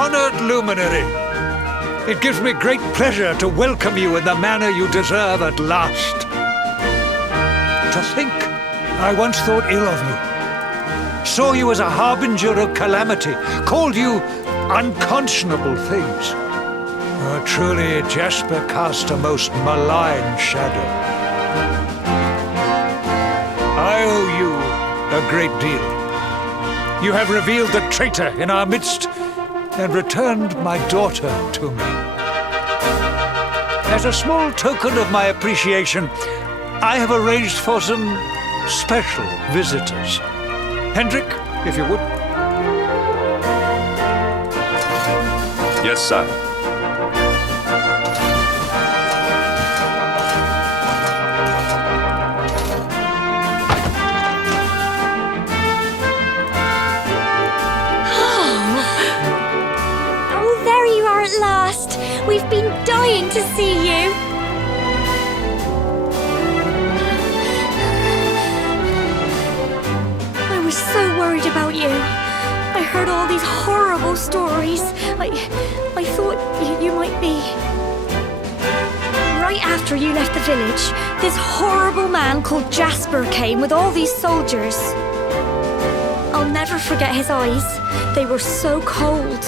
honored luminary. It gives me great pleasure to welcome you in the manner you deserve at last. To think, I once thought ill of you. Saw you as a harbinger of calamity, called you unconscionable things. Truly, Jasper cast a most malign shadow. I owe you a great deal. You have revealed the traitor in our midst and returned my daughter to me. As a small token of my appreciation, I have arranged for some special visitors. Hendrik, if you would. Yes, sir. At last! We've been dying to see you! I was so worried about you. I heard all these horrible stories. I thought you might be... Right after you left the village, this horrible man called Jasper came with all these soldiers. I'll never forget his eyes. They were so cold.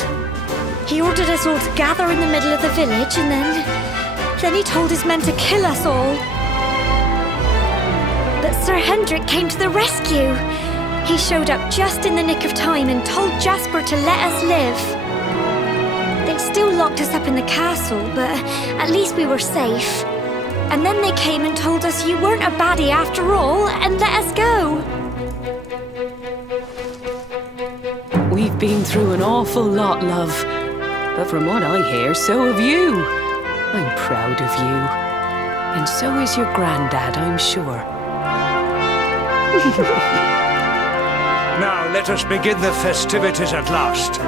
He ordered us all to gather in the middle of the village, and then he told his men to kill us all. But Sir Hendrik came to the rescue. He showed up just in the nick of time and told Jasper to let us live. They still locked us up in the castle, but at least we were safe. And then they came and told us you weren't a baddie after all, and let us go. We've been through an awful lot, love. But from what I hear, so have you. I'm proud of you. And so is your granddad, I'm sure. Now let us begin the festivities at last.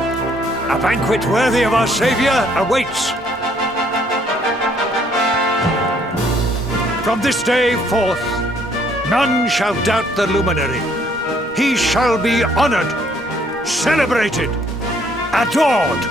A banquet worthy of our Savior awaits. From this day forth, none shall doubt the luminary. He shall be honored, celebrated, adored.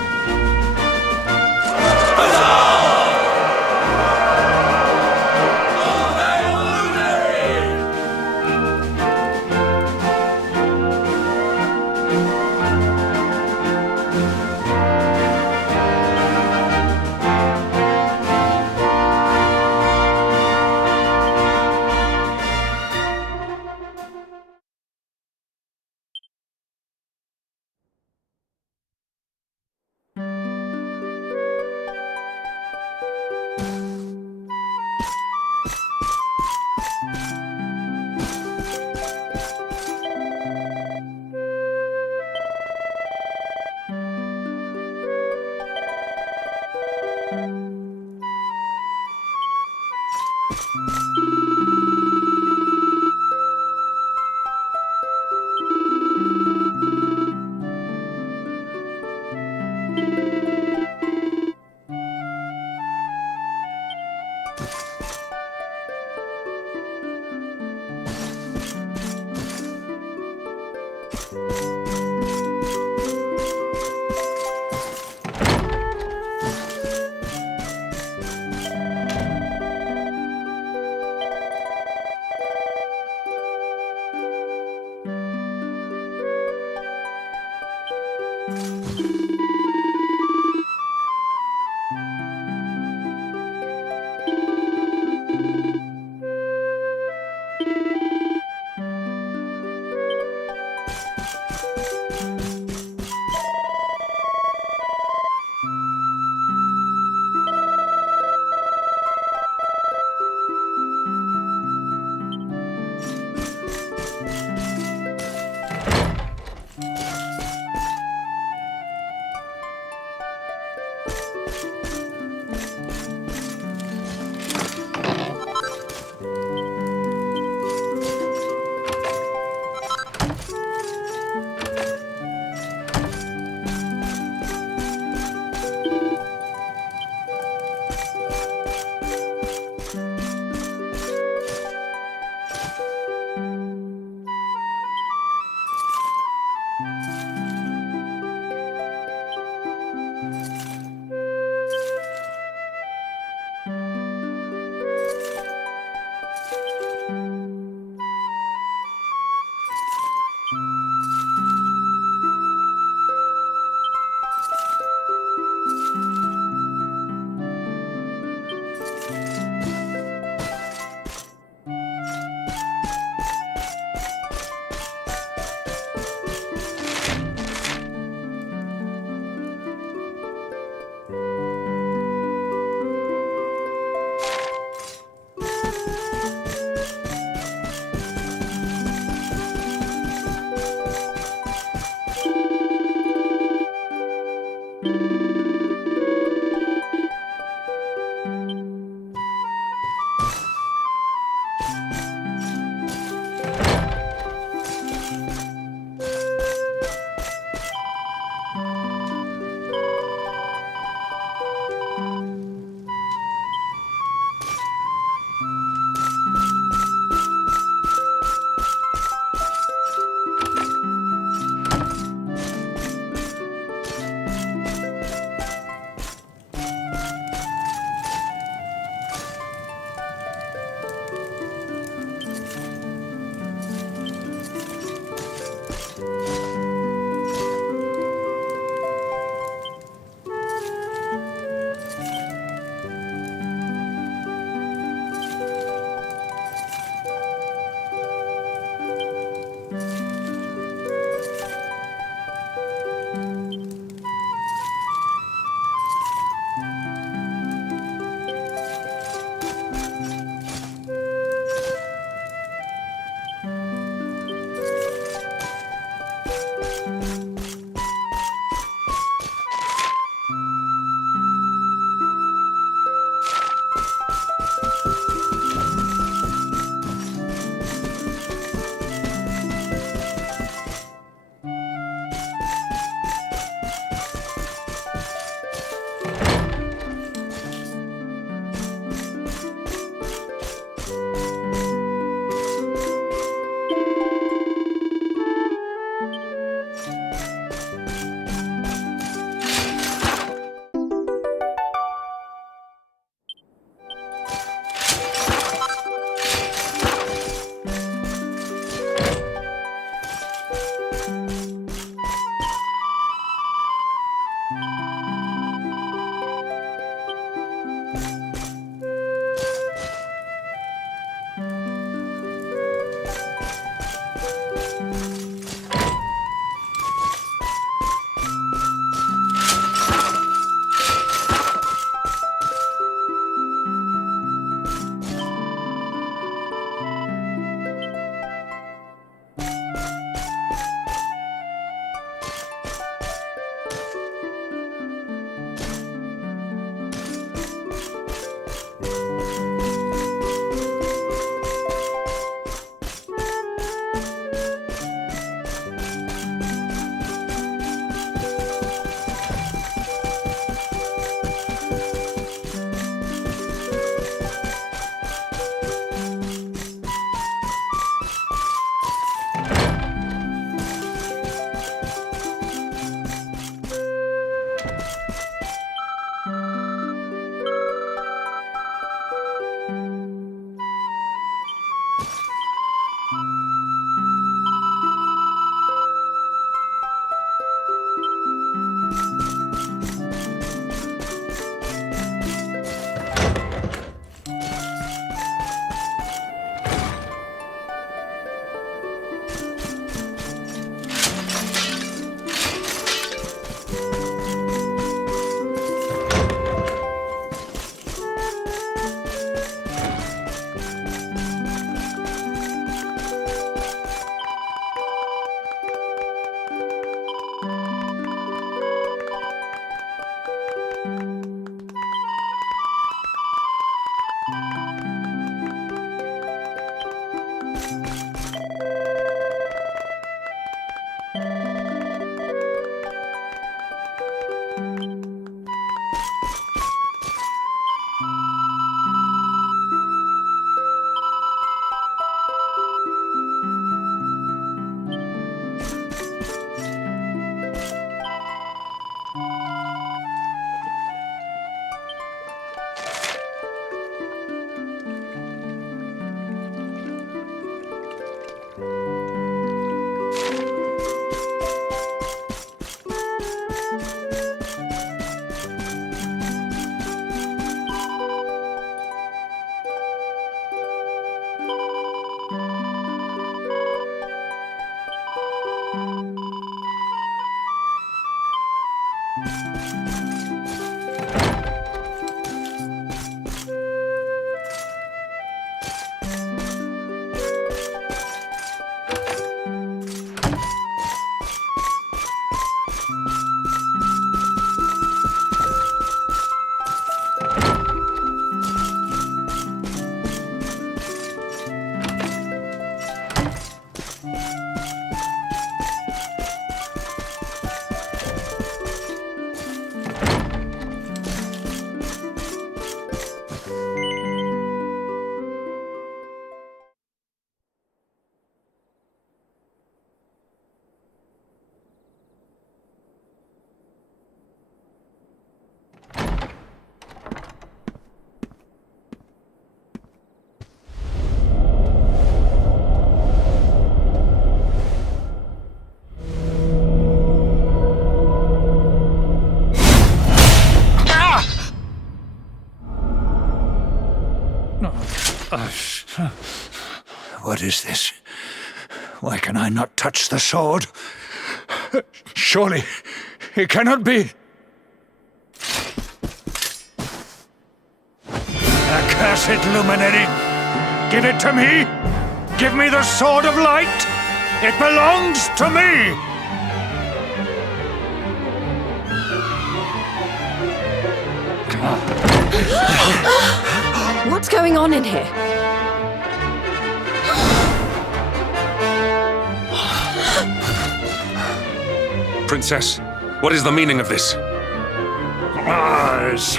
What is this? Why can I not touch the sword? Surely it cannot be. Accursed luminary! Give it to me! Give me the sword of light! It belongs to me! What's going on in here? Princess, what is the meaning of this? Eyes!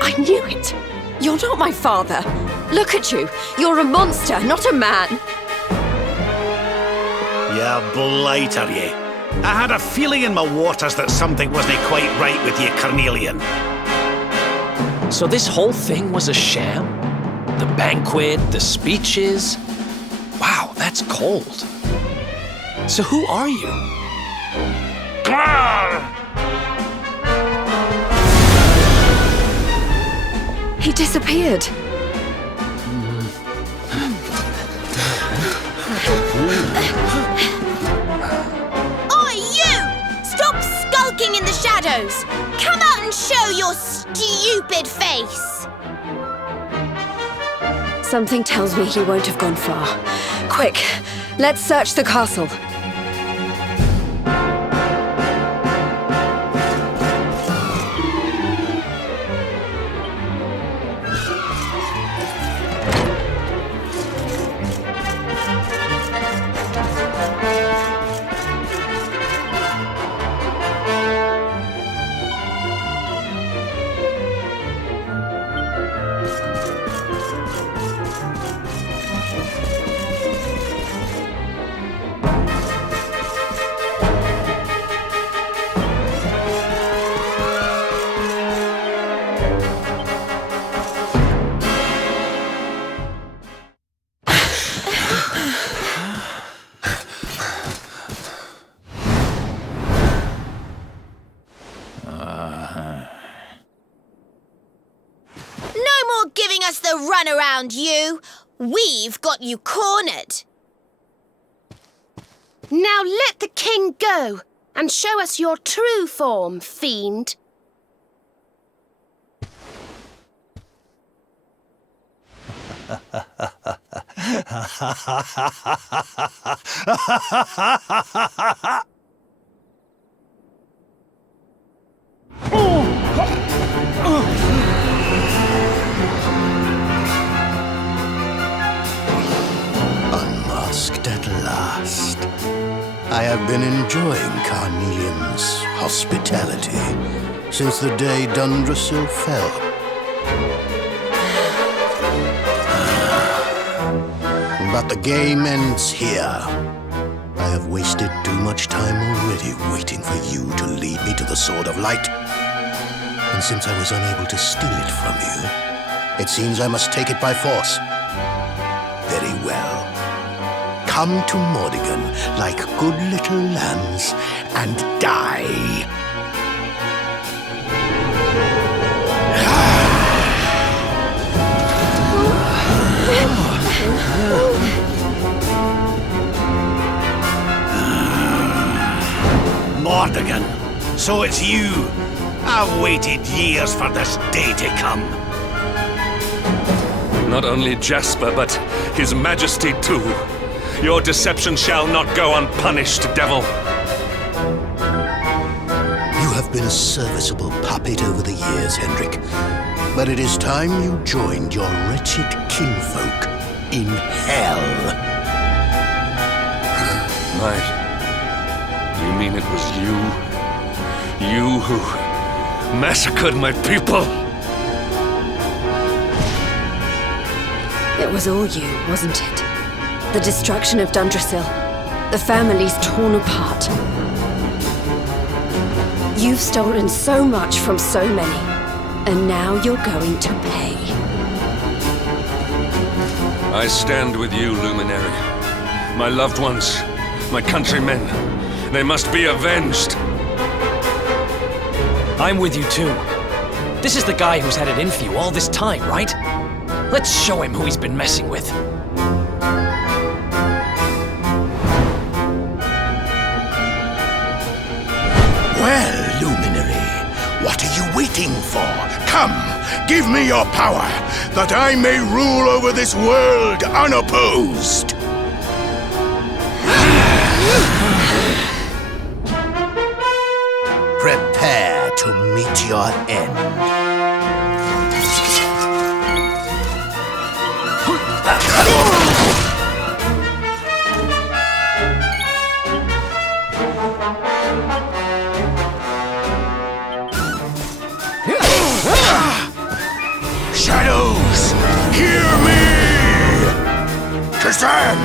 I knew it! You're not my father. Look at you. You're a monster, not a man. You blighter, ye. I had a feeling in my waters that something wasn't quite right with you, Carnelian. So this whole thing was a sham? The banquet, the speeches? Wow, that's cold. So who are you? He disappeared. Oi, you! Stop skulking in the shadows! Come out and show your stupid face! Something tells me he won't have gone far. Quick, let's search the castle. Giving us the runaround, you! We've got you cornered! Now let the king go and show us your true form, fiend. Unmasked at last. I have been enjoying Carnelian's hospitality since the day Dundrasil fell. But the game ends here. I have wasted too much time already waiting for you to lead me to the Sword of Light. And since I was unable to steal it from you, it seems I must take it by force. Very well. Come to Mordigan like good little lambs and die. Mordigan, So it's you. I've waited years for this day to come. Not only Jasper, but His Majesty too. Your deception shall not go unpunished, devil. You have been a serviceable puppet over the years, Hendrik. But it is time you joined your wretched kinfolk in hell. You mean it was you? You who massacred my people? It was all you, wasn't it? The destruction of Dundrasil. The families torn apart. You've stolen so much from so many, and now you're going to pay. I stand with you, Luminary. My loved ones, my countrymen, they must be avenged. I'm with you too. This is the guy who's had it in for you all this time, right? Let's show him who he's been messing with. Well, Luminary, what are you waiting for? Come, give me your power, that I may rule over this world unopposed. Prepare to meet your end. Shadows, hear me! Shazam!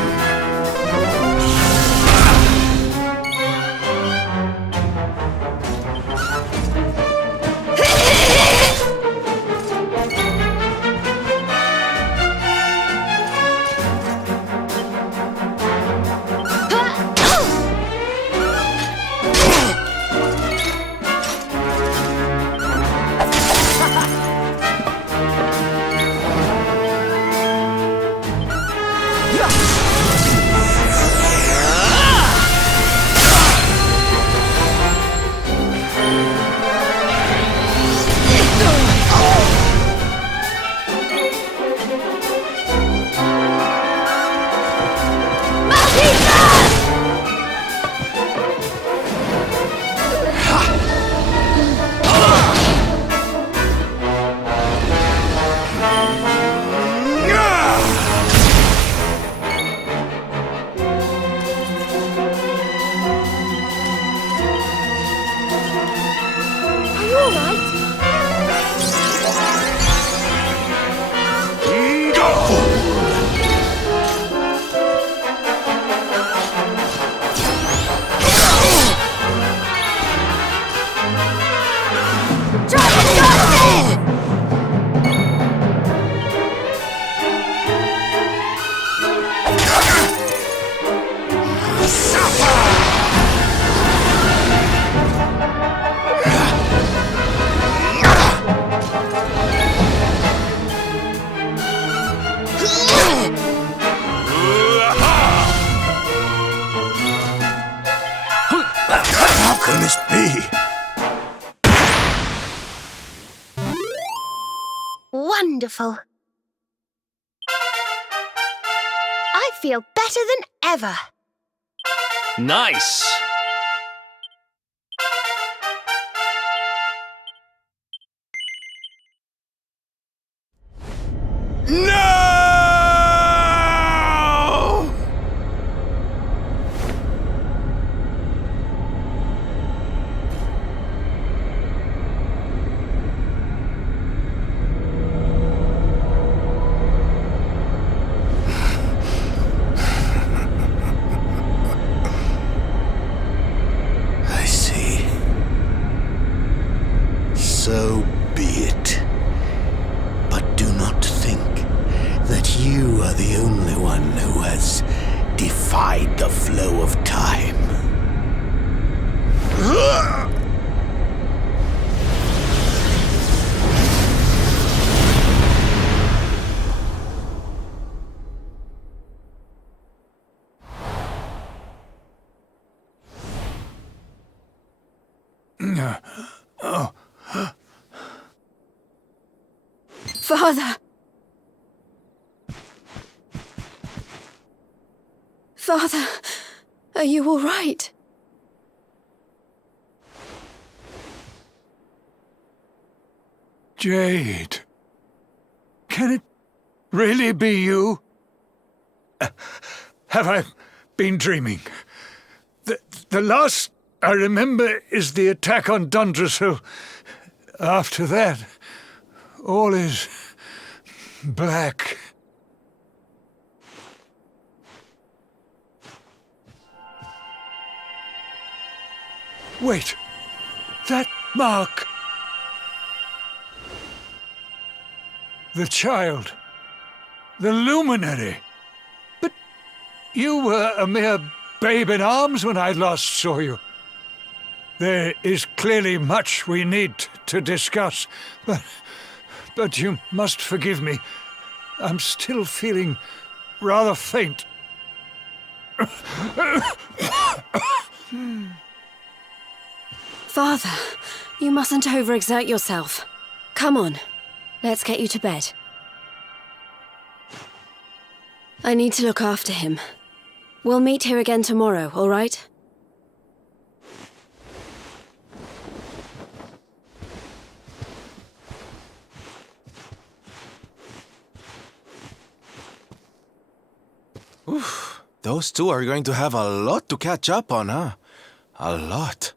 How can this be? Wonderful. I feel better than ever. Nice! No! Father! Father, are you all right? Jade. Can it really be you? Have I been dreaming? The last I remember is the attack on Dundrasil. After that, all is black. Wait, that mark. The child. The luminary. But you were a mere babe in arms when I last saw you. There is clearly much we need to discuss, but you must forgive me. I'm still feeling rather faint. Father, you mustn't overexert yourself. Come on, let's get you to bed. I need to look after him. We'll meet here again tomorrow, all right? Oof, those two are going to have a lot to catch up on, huh? A lot.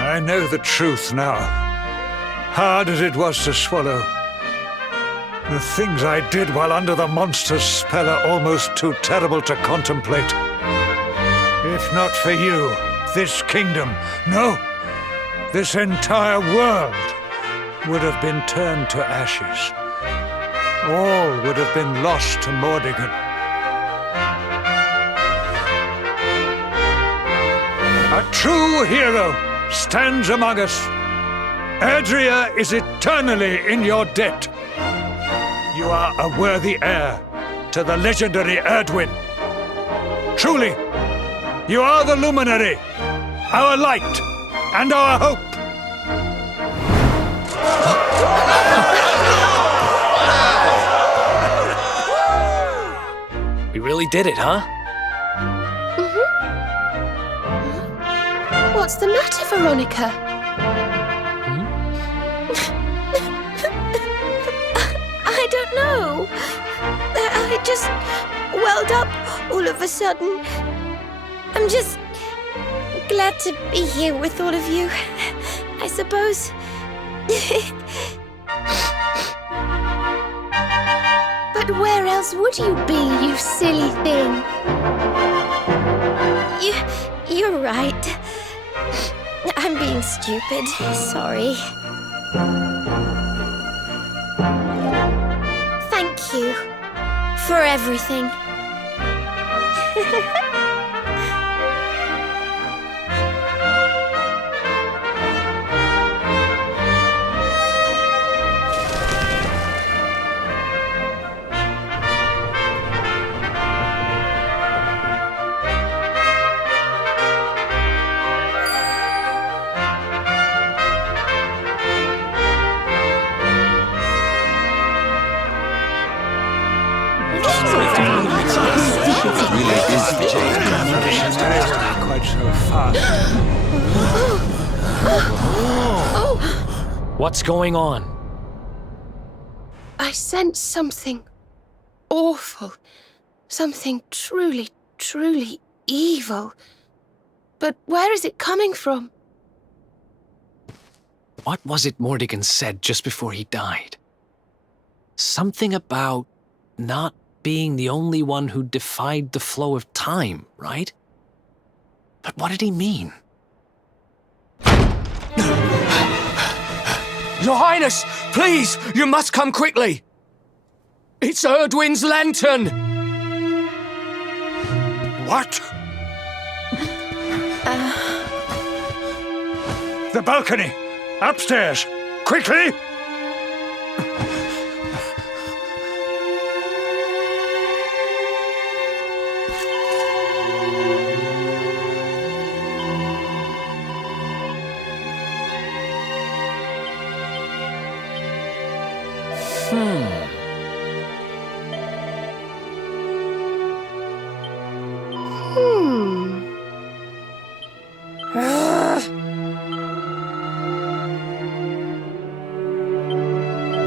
I know the truth now, hard as it was to swallow. The things I did while under the monster's spell are almost too terrible to contemplate. If not for you, this kingdom, no, this entire world would have been turned to ashes. All would have been lost to Mordigan. A true hero stands among us. Adria is eternally in your debt. You are a worthy heir to the legendary Erdwin. Truly, you are the luminary, our light, and our hope. We really did it, huh? What's the matter, Veronica? I don't know. I just welled up all of a sudden. I'm just glad to be here with all of you, I suppose. But where else would you be, you silly thing? You're right. I'm being stupid. Sorry. Thank you for everything. Quite so fast. What's going on? I sense something awful. Something truly, truly evil. But where is it coming from? What was it Mordigan said just before he died? Something about not being the only one who defied the flow of time, right? But what did he mean? Your Highness, please, you must come quickly. It's Erdwin's lantern. What? The balcony! Upstairs! Quickly!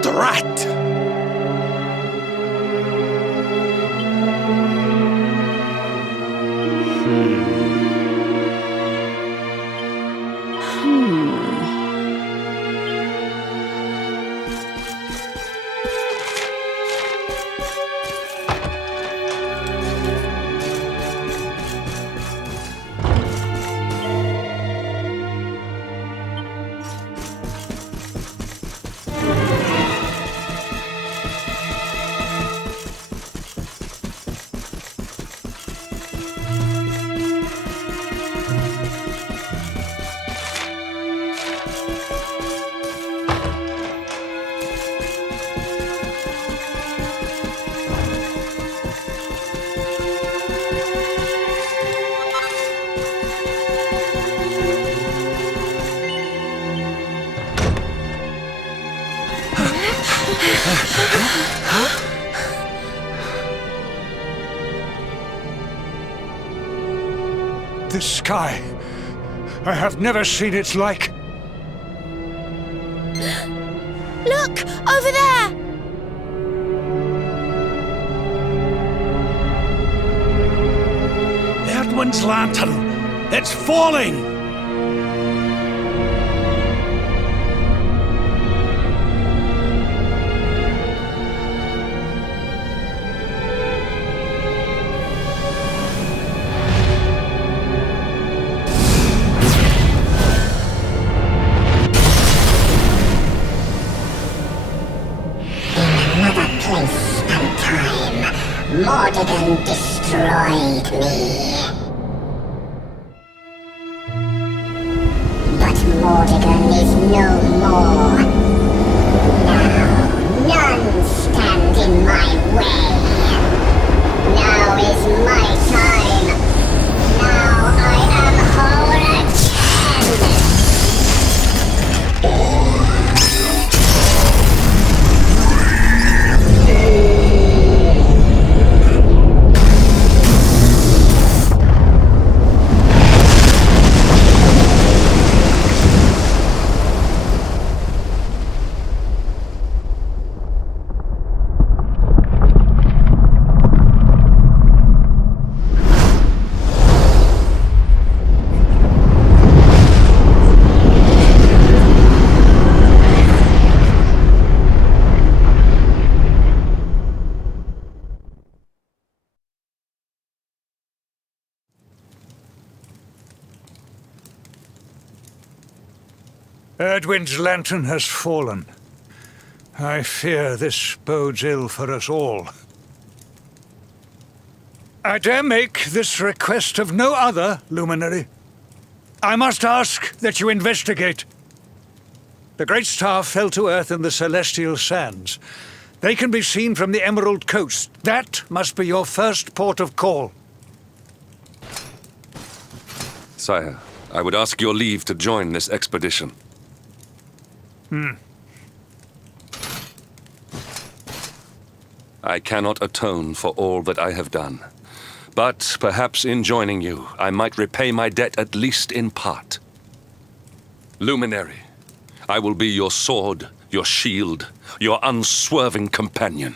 Drat! This sky. I have never seen its like. Look! Over there! Erdwin's lantern! It's falling! Place and time, Mordigan destroyed me. But Mordigan is no more. Now, none stand in my way. Now is my time. Now I am whole again. Erdwin's lantern has fallen. I fear this bodes ill for us all. I dare make this request of no other, Luminary. I must ask that you investigate. The Great Star fell to Earth in the Celestial Sands. They can be seen from the Emerald Coast. That must be your first port of call. Sire, I would ask your leave to join this expedition. I cannot atone for all that I have done. But perhaps in joining you, I might repay my debt at least in part. Luminary, I will be your sword, your shield, your unswerving companion.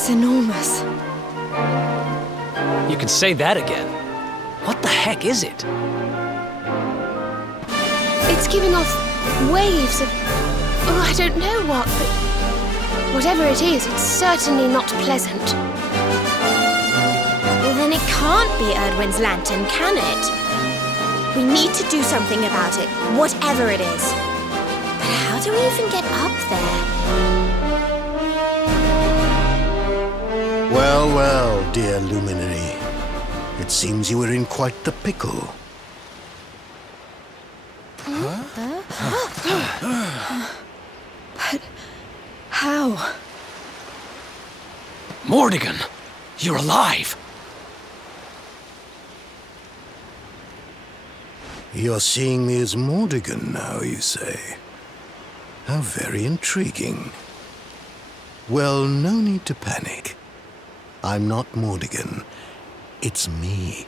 It's enormous. You can say that again. What the heck is it? It's giving off waves of... oh, I don't know what, but whatever it is, it's certainly not pleasant. Well, then it can't be Erdwin's lantern, can it? We need to do something about it, whatever it is. But how do we even get up there? Well, well, dear luminary. It seems you were in quite the pickle. But how? Mordigan! You're alive! You're seeing me as Mordigan now, you say? How very intriguing. Well, no need to panic. I'm not Mordigan. It's me,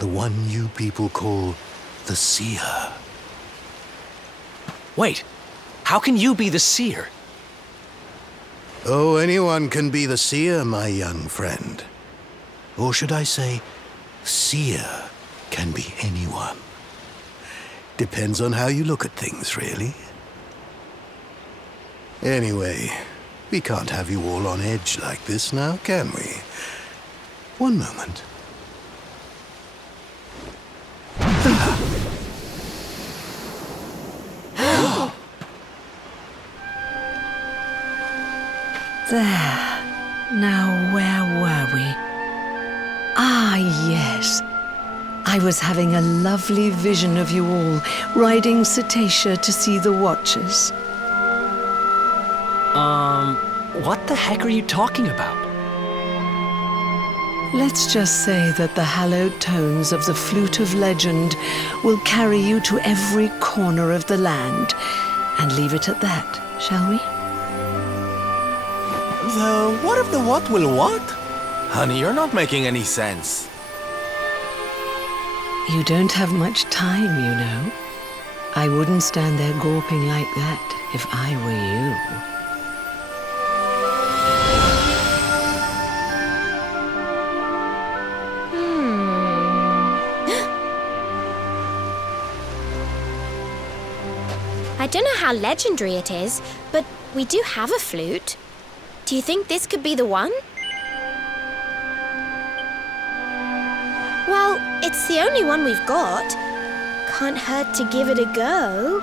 the one you people call the Seer. Wait, how can you be the Seer? Oh, anyone can be the Seer, my young friend. Or should I say, Seer can be anyone. Depends on how you look at things, really. Anyway, we can't have you all on edge like this now, can we? One moment. There. Now, where were we? Ah, yes. I was having a lovely vision of you all riding Cetacea to see the Watchers. What the heck are you talking about? Let's just say that the hallowed tones of the Flute of Legend will carry you to every corner of the land. And leave it at that, shall we? The what of the what will what? Honey, you're not making any sense. You don't have much time, you know. I wouldn't stand there gawping like that if I were you. I don't know how legendary it is, but we do have a flute. Do you think this could be the one? Well, it's the only one we've got. Can't hurt to give it a go.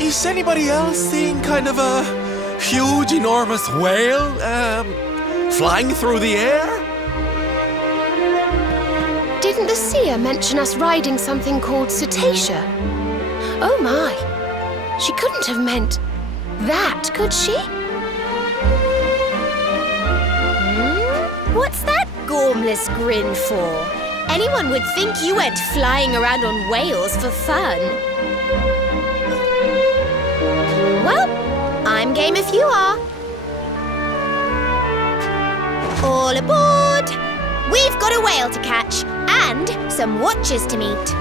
Is anybody else seeing kind of a huge, enormous whale, flying through the air? Didn't the seer mention us riding something called Cetacea? Oh my! She couldn't have meant that, could she? What's that gormless grin for? Anyone would think you went flying around on whales for fun. Well, I'm game if you are. All aboard! We've got a whale to catch and some watchers to meet.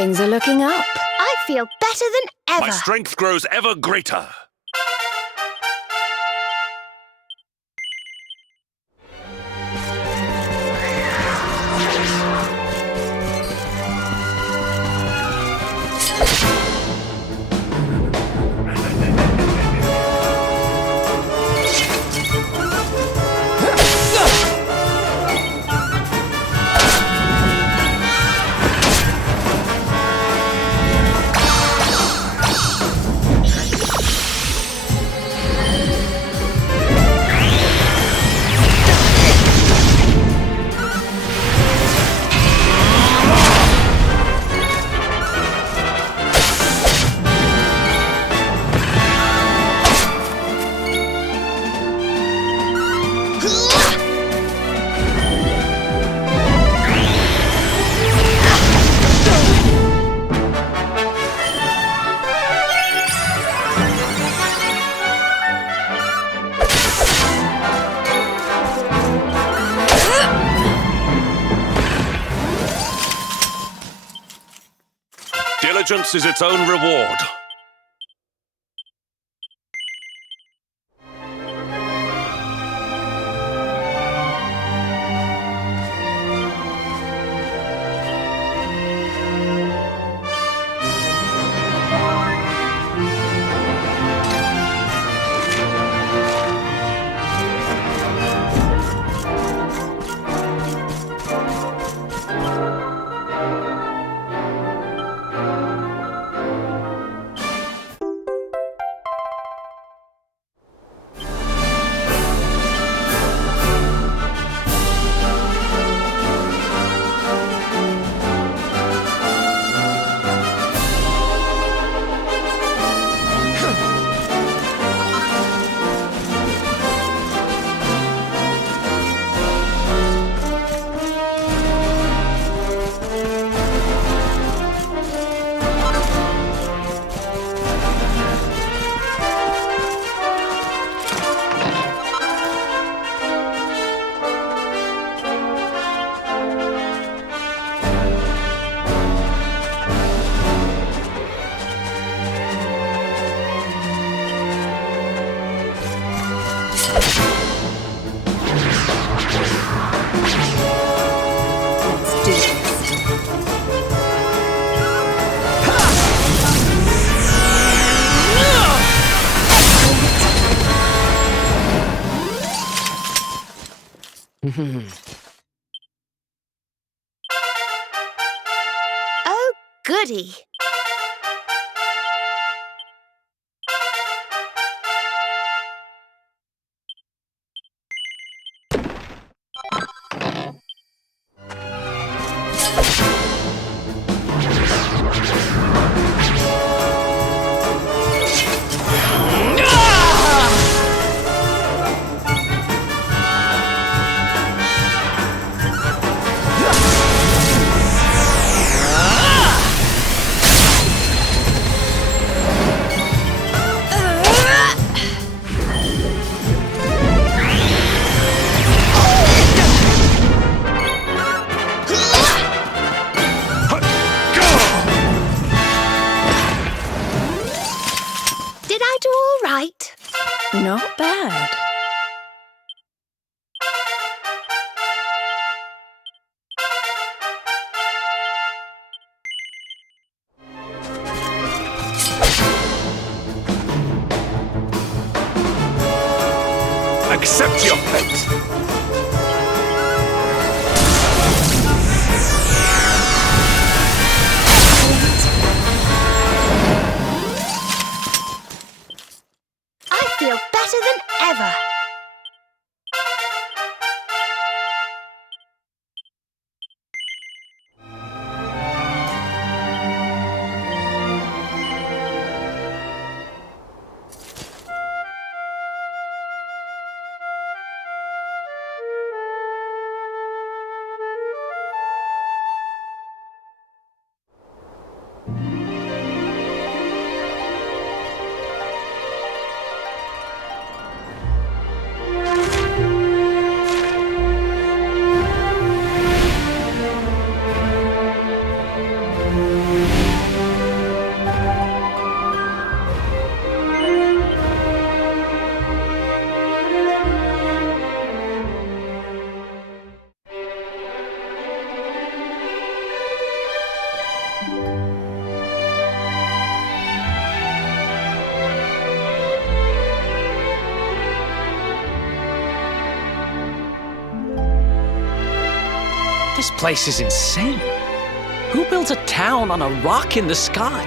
things are looking up. I feel better than ever. My strength grows ever greater. Diligence is its own reward. Oh, goody. Did I do all right? Not bad. Accept your fate! I feel better than ever. This place is insane. Who builds a town on a rock in the sky?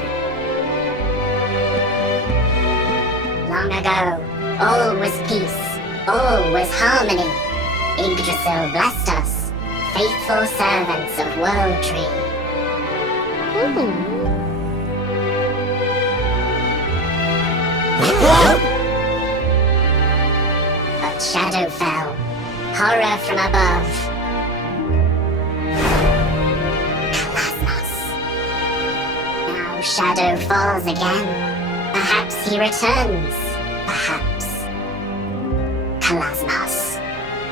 Long ago, all was peace, all was harmony. Yggdrasil blessed us, faithful servants of World Tree. But shadow fell, horror from above. Now shadow falls again. Perhaps he returns. Perhaps. Kalasnos.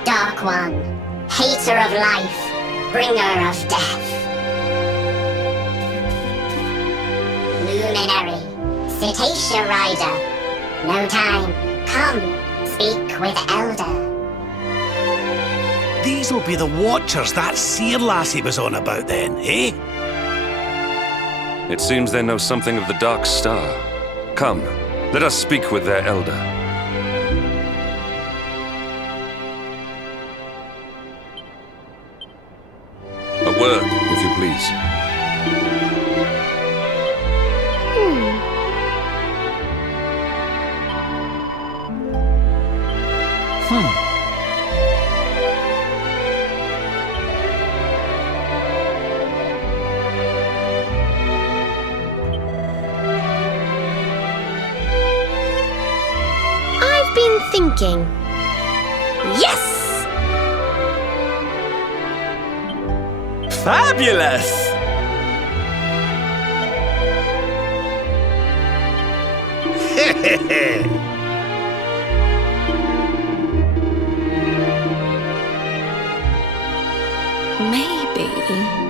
Dark One. Hater of life. Bringer of death. Luminary. Cetacea Rider. No time. Come. Speak with Elder. These will be the Watchers that seer lassie was on about then, eh? It seems they know something of the Dark Star. Come, let us speak with their elder. A word, if you please. I've been thinking. Yes! Fabulous! Maybe.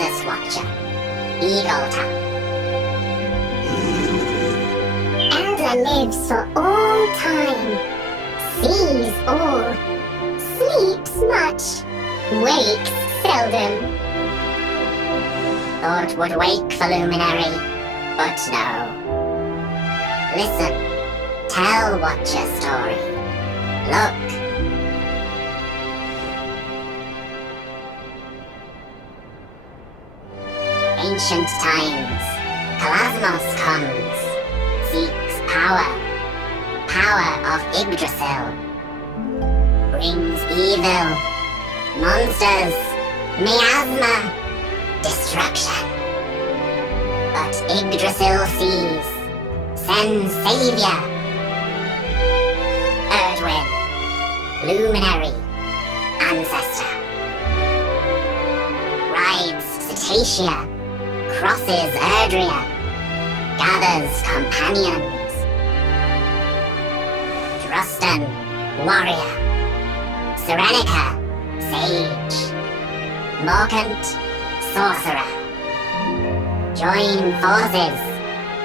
Exodus Watcher, Eagle-Town. Elder lives for all time, sees all, sleeps much, wakes seldom. Thought would wake for Luminary, but no. Listen, tell Watcher story. Look. Ancient times, Kalasmos comes, seeks power, power of Yggdrasil. Brings evil, monsters, miasma, destruction. But Yggdrasil sees, sends savior. Erdwin, luminary, ancestor. Rides Cetacea, crosses Erdrea, gathers companions. Drustan, warrior. Serenica, sage. Morkant, sorcerer. Join forces,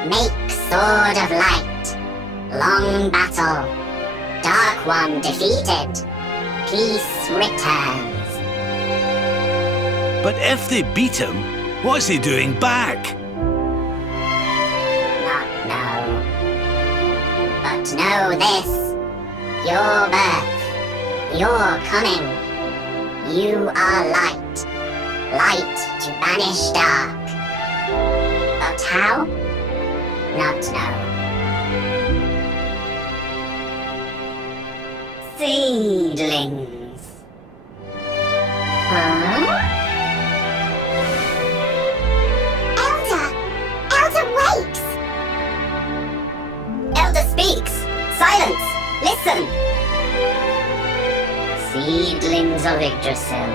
make sword of light. Long battle, Dark One defeated, peace returns. But if they beat him, what's he doing back? Not know. But know this, your birth, your coming. You are light, light to banish dark. But how? Not know. Seedlings. Huh? Elder wakes! Elder speaks! Silence! Listen! Seedlings of Yggdrasil.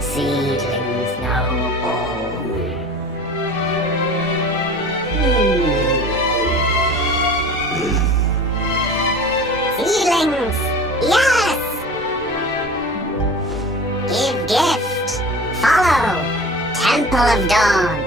Seedlings know all. Seedlings! Yes! Give gift! Follow! Temple of Dawn!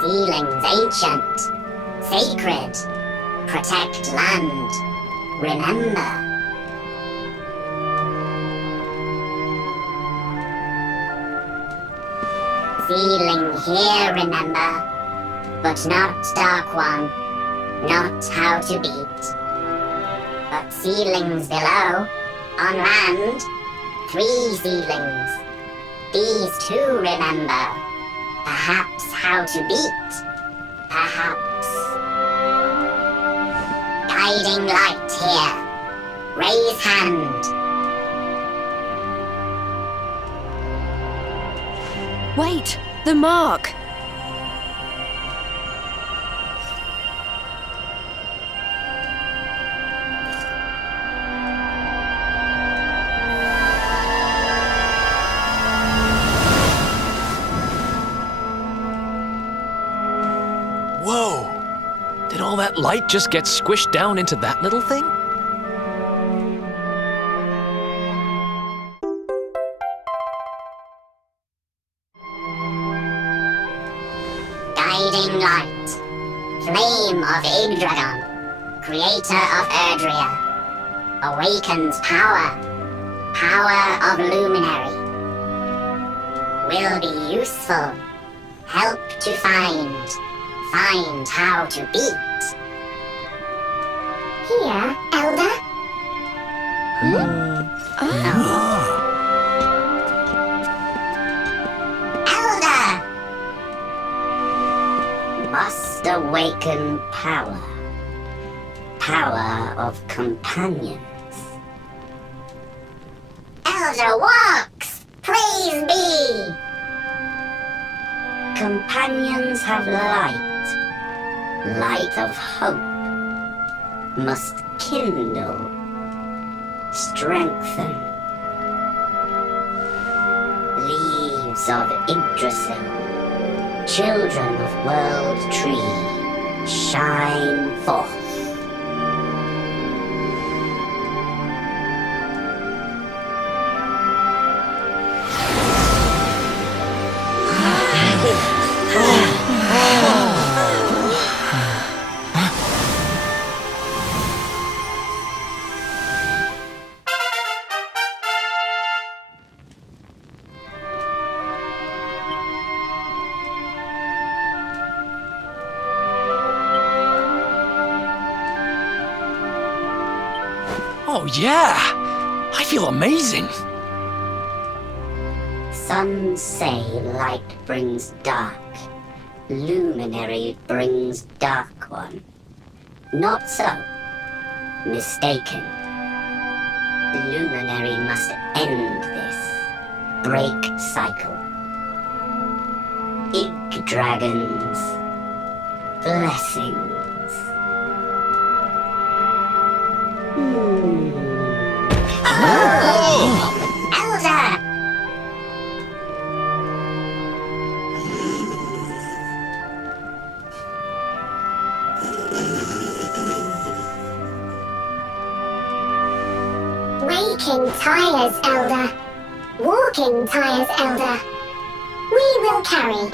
Ceilings ancient, sacred, protect land, remember. Ceiling here, remember, but not Dark One, not how to beat. But ceilings below, on land, 3 ceilings. These 2 remember, perhaps how to beat, perhaps. Guiding light here, raise hand. Wait! The mark! Whoa! Did all that light just get squished down into that little thing? Guiding light, flame of Yggdragon, creator of Erdrea, awakens power, power of luminary. Will be useful, help to find how to beat. Here, Elder. Elder! Must awaken power. Power of companions. Elder walks! Praise be! Companions have light. Light of hope. Must kindle. Strengthen. Leaves of Yggdrasil. Children of World Tree. Shine forth. Oh yeah! I feel amazing! Some say light brings dark. Luminary brings Dark One. Not so. Mistaken. Luminary must end this. Break cycle. Yggdragon's blessings. Elder! Waking tires, Elder. Walking tires, Elder. We will carry.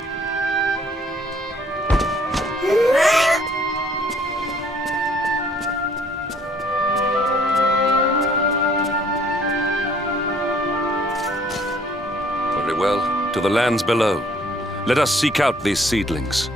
Very well. To the lands below. Let us seek out these seedlings.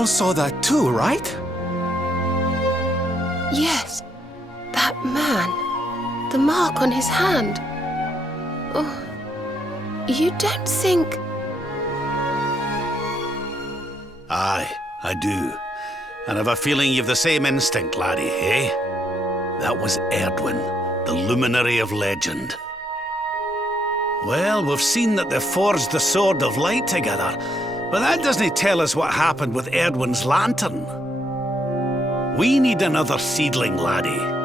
all saw that too, right? Yes. That man. The mark on his hand. Oh. You don't think... Aye, I do. And I've a feeling you've the same instinct, laddie, eh? That was Erdwin, the luminary of legend. Well, we've seen that they forged the Sword of Light together, but that doesn't tell us what happened with Erdwin's lantern. We need another seedling, laddie.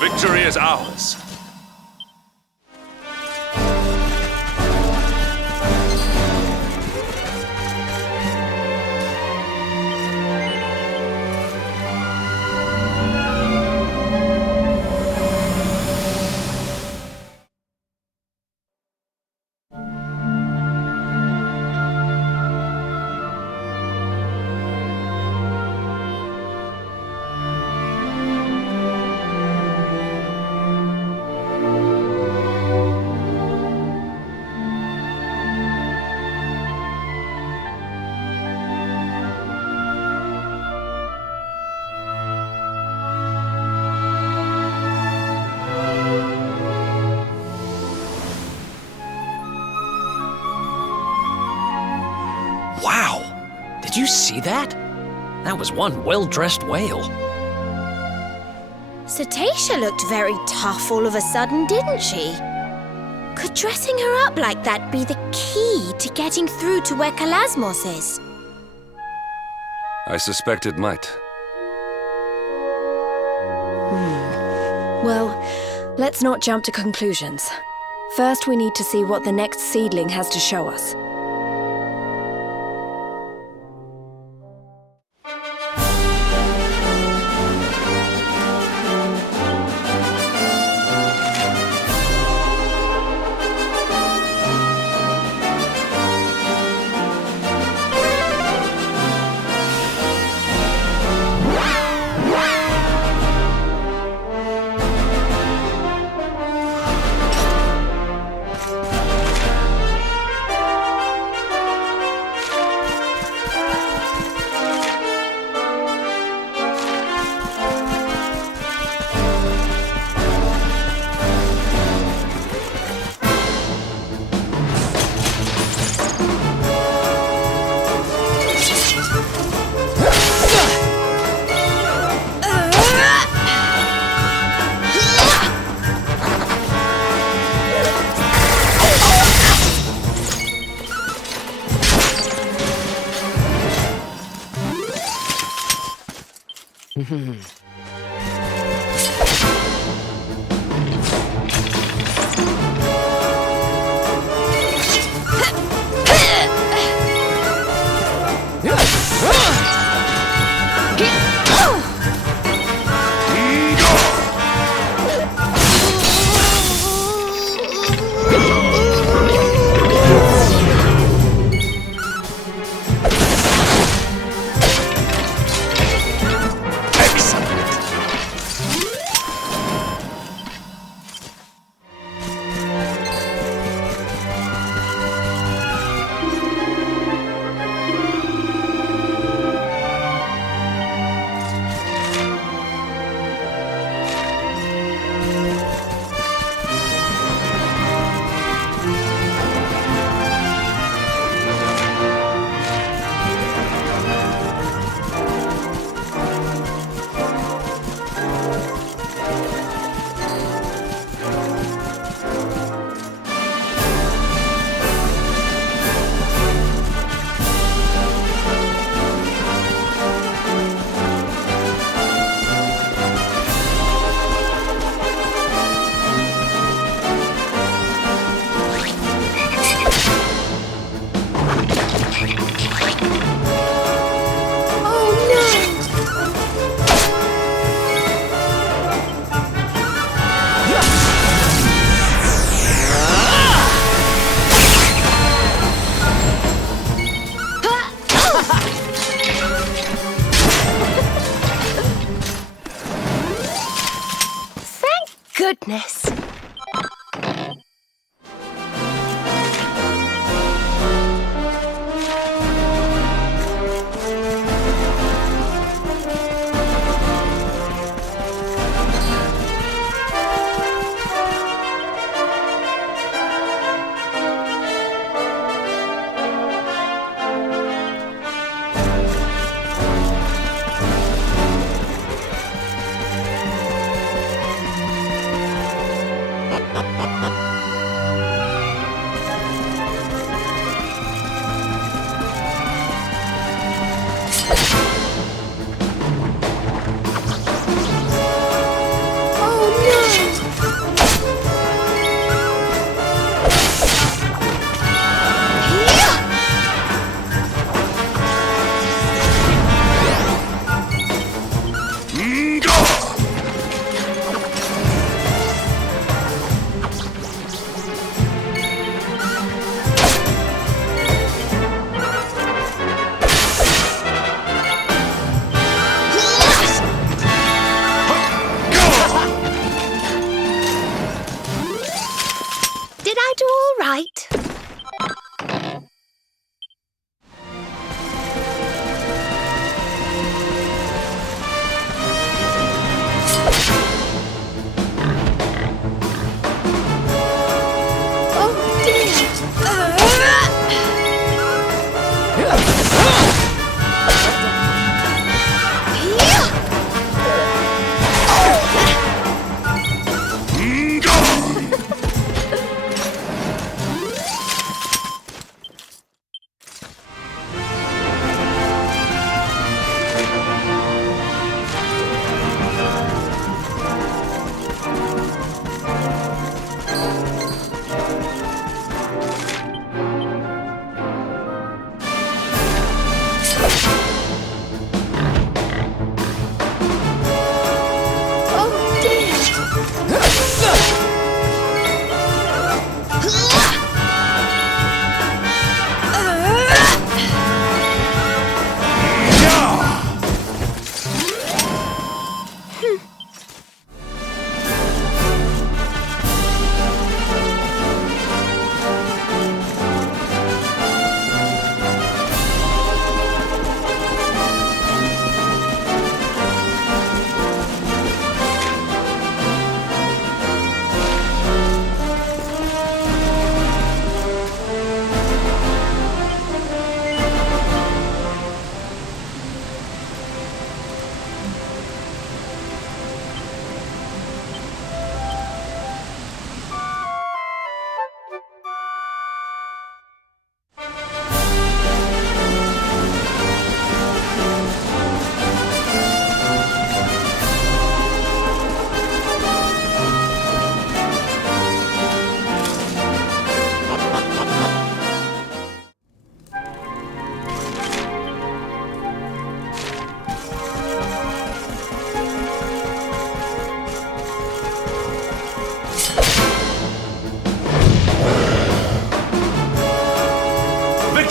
Victory is ours. Wow! Did you see that? That was one well-dressed whale. Cetacea looked very tough all of a sudden, didn't she? Could dressing her up like that be the key to getting through to where Kalasmos is? I suspect it might. Well, let's not jump to conclusions. First, we need to see what the next seedling has to show us.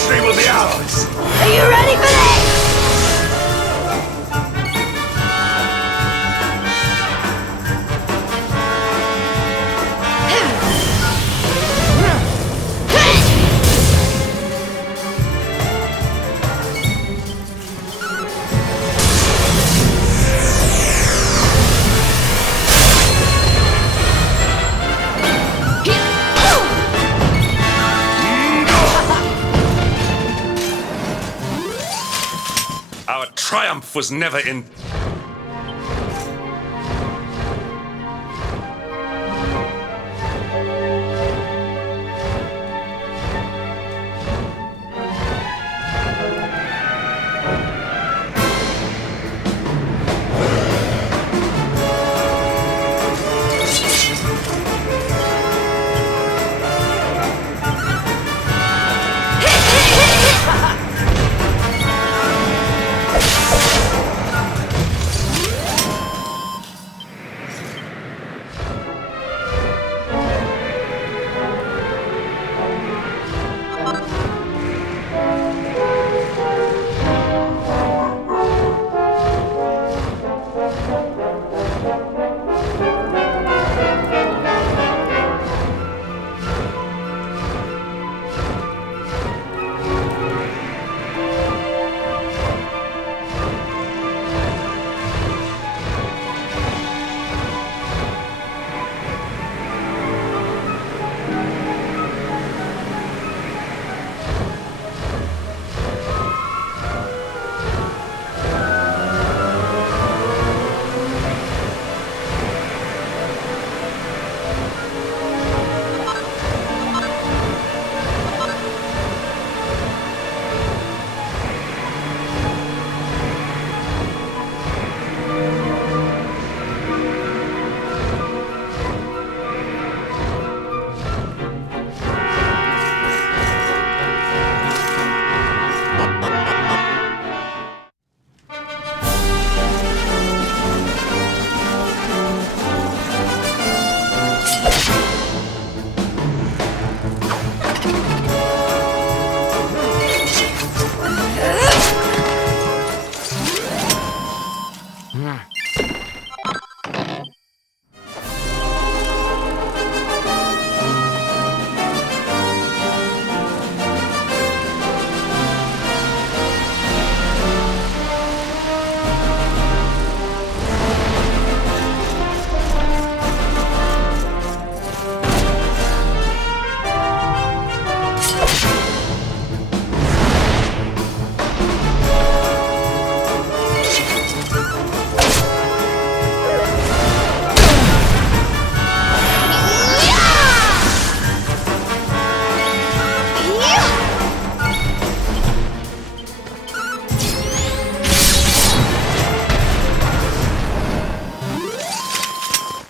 victory will be ours! Are you ready for this? Our triumph was never in...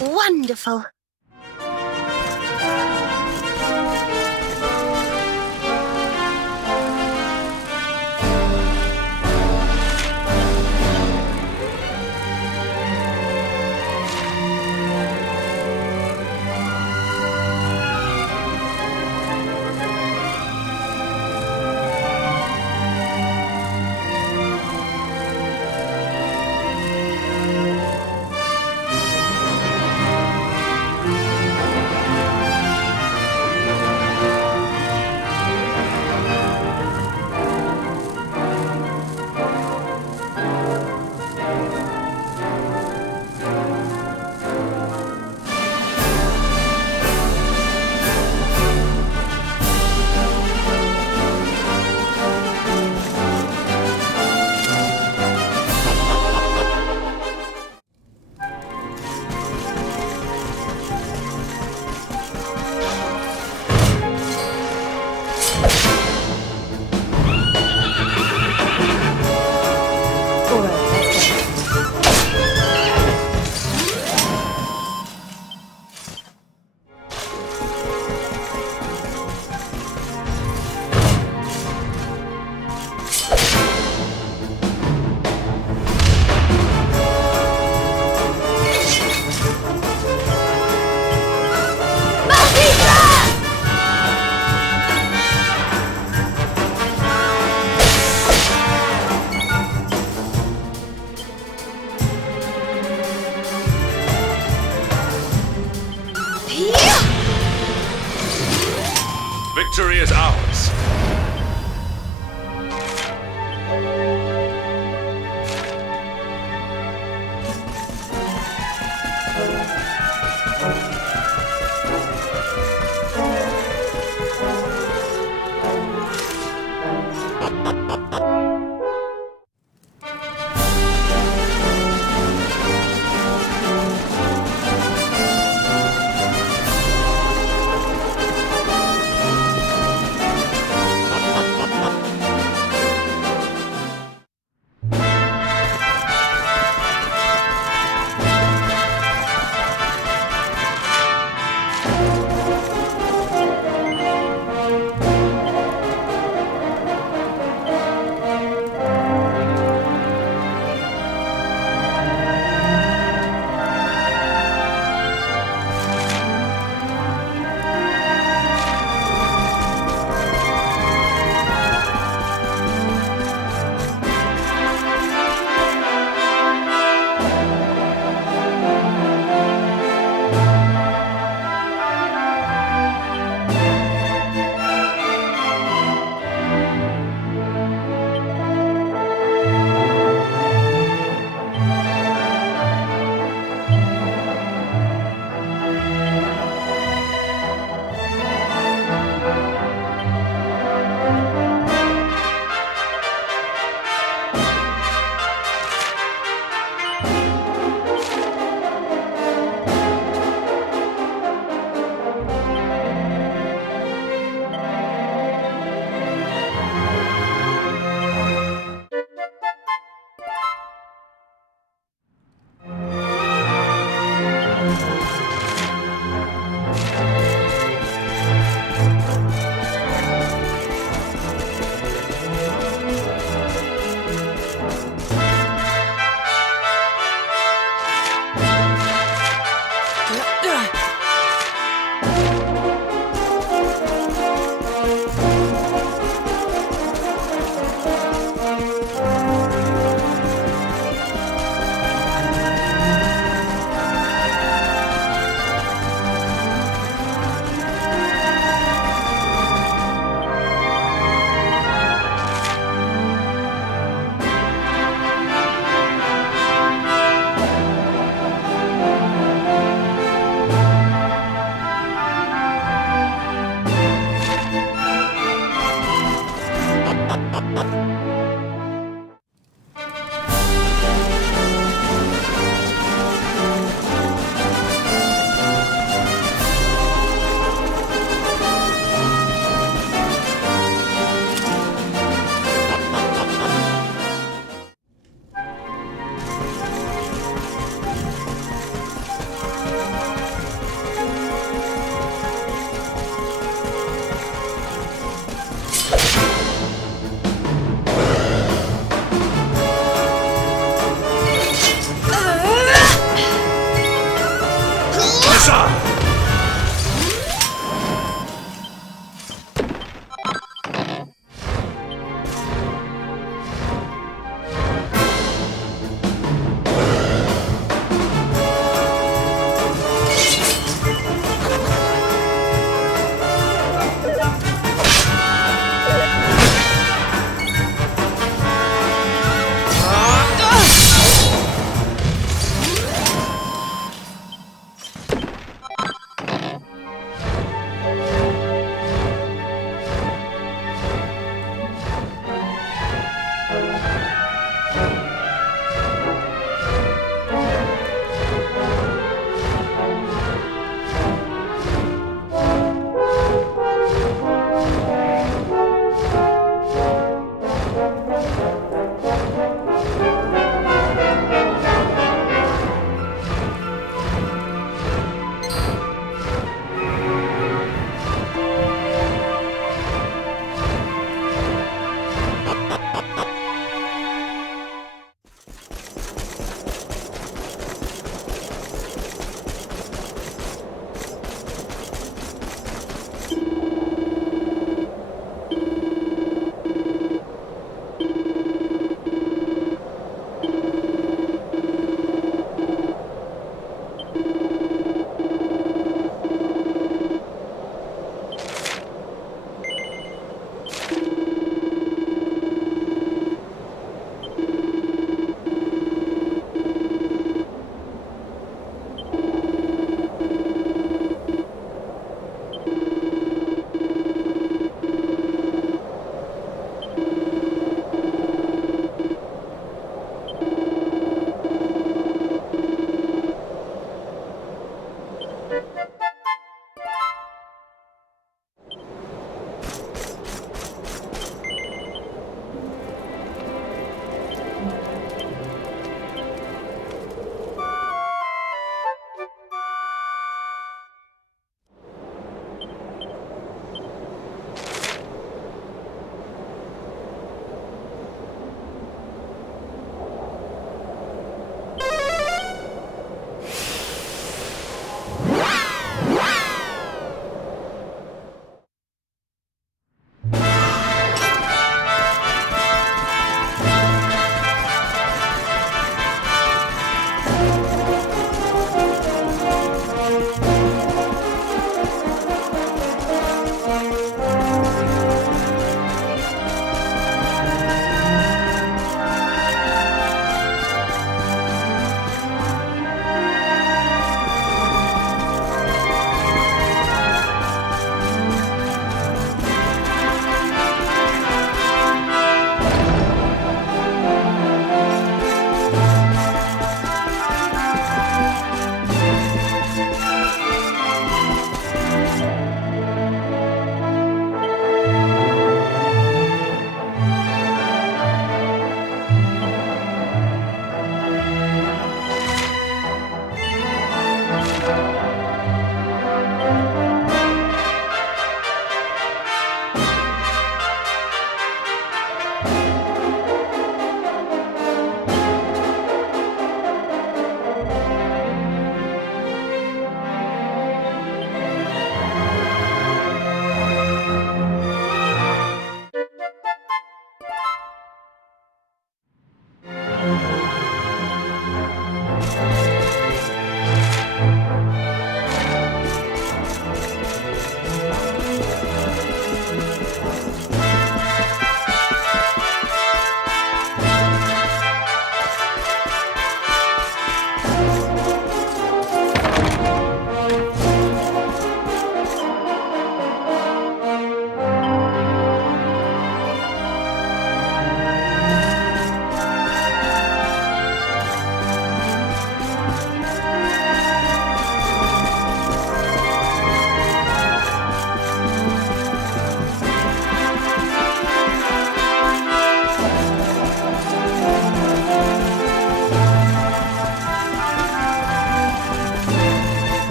Wonderful. this.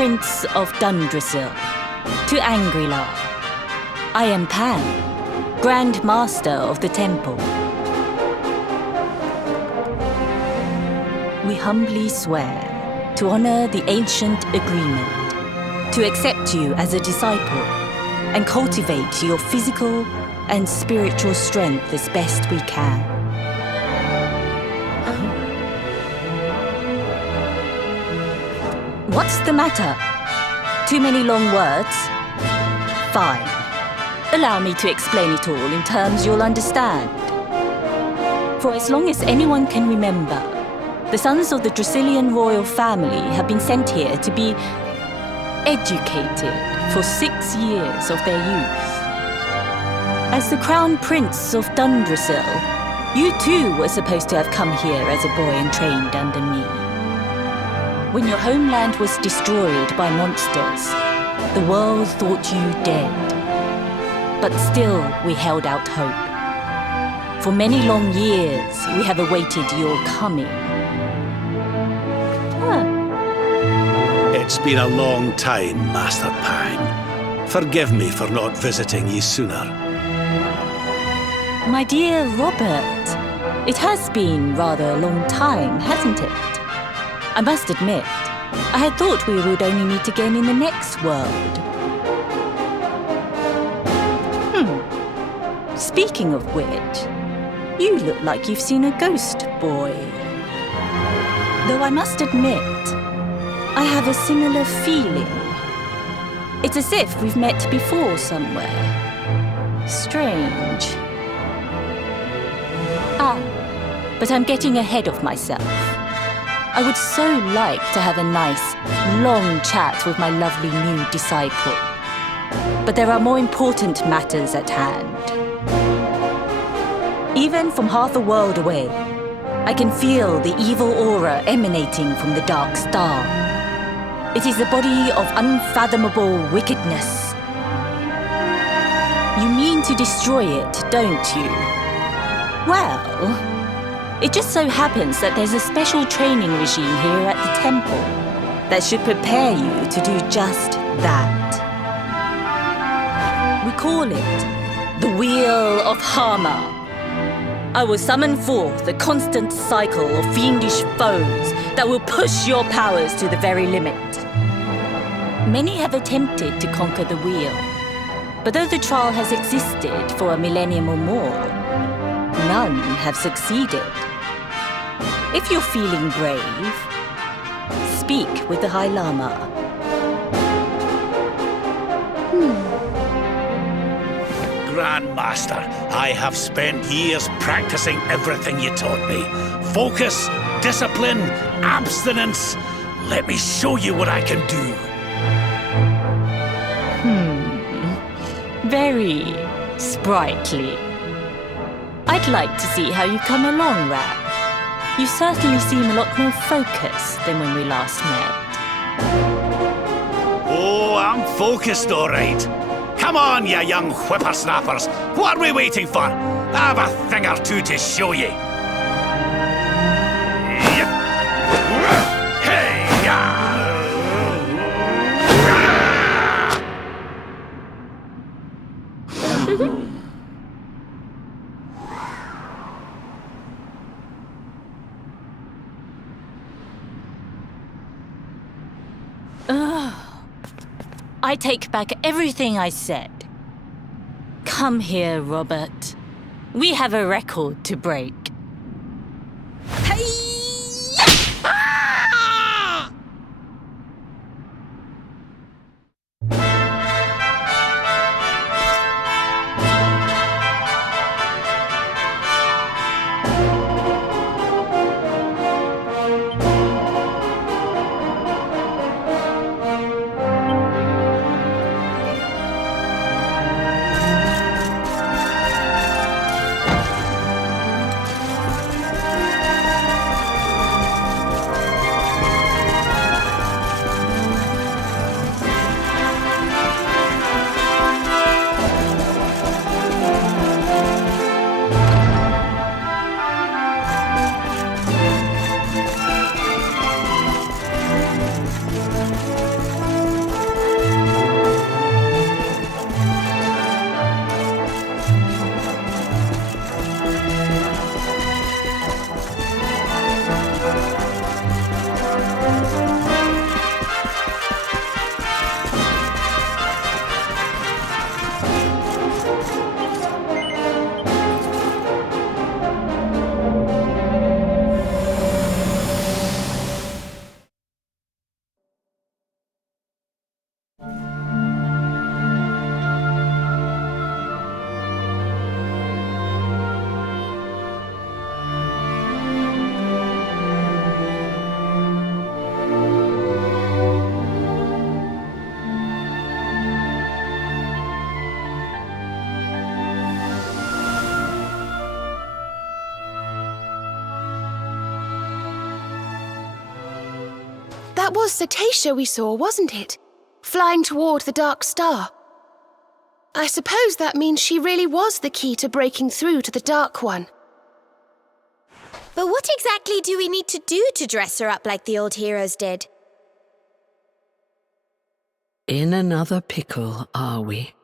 Prince of Dundrasil, to Angrilar. I am Pan, Grand Master of the Temple. We humbly swear to honor the ancient agreement, to accept you as a disciple, and cultivate your physical and spiritual strength as best we can. What's the matter? Too many long words? Fine. Allow me to explain it all in terms you'll understand. For as long as anyone can remember, the sons of the Dracilian royal family have been sent here to be educated for 6 years of their youth. As the Crown Prince of Dundrasil, you too were supposed to have come here as a boy and trained under me. When your homeland was destroyed by monsters, the world thought you dead. But still, we held out hope. For many long years, we have awaited your coming. It's been a long time, Master Pang. Forgive me for not visiting ye sooner. My dear Robert, it has been rather a long time, hasn't it? I must admit, I had thought we would only meet again in the next world. Speaking of which, you look like you've seen a ghost, boy. Though I must admit, I have a similar feeling. It's as if we've met before somewhere. Strange. But I'm getting ahead of myself. I would so like to have a nice, long chat with my lovely new disciple. But there are more important matters at hand. Even from half a world away, I can feel the evil aura emanating from the Dark Star. It is a body of unfathomable wickedness. You mean to destroy it, don't you? Well, it just so happens that there's a special training regime here at the temple that should prepare you to do just that. We call it the Wheel of Harma. I will summon forth a constant cycle of fiendish foes that will push your powers to the very limit. Many have attempted to conquer the wheel, but though the trial has existed for a millennium or more, none have succeeded. If you're feeling brave, speak with the High Lama. Grandmaster, I have spent years practicing everything you taught me. Focus, discipline, abstinence. Let me show you what I can do. Very sprightly. I'd like to see how you come along, Rap. You certainly seem a lot more focused than when we last met. Oh, I'm focused, all right. Come on, you young whippersnappers. What are we waiting for? I have a thing or two to show you. I take back everything I said. Come here, Robert. We have a record to break. That was Cetacea we saw, wasn't it? Flying toward the Dark Star. I suppose that means she really was the key to breaking through to the Dark One. But what exactly do we need to do to dress her up like the old heroes did? In another pickle, are we?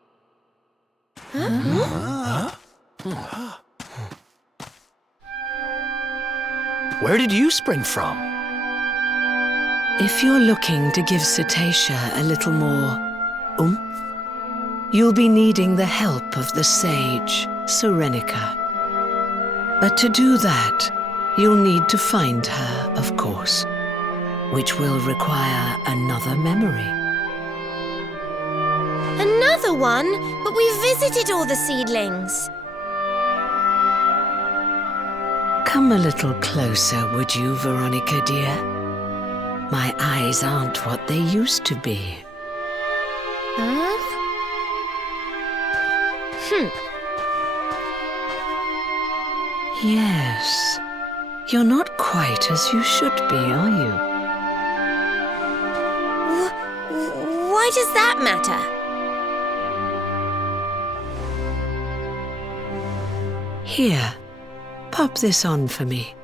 Where did you spring from? If you're looking to give Cetacea a little more oomph, you'll be needing the help of the sage, Serenica. But to do that, you'll need to find her, of course, which will require another memory. Another one? But we visited all the seedlings. Come a little closer, would you, Veronica, dear? My eyes aren't what they used to be. Yes. You're not quite as you should be, are you? Why does that matter? Here, pop this on for me.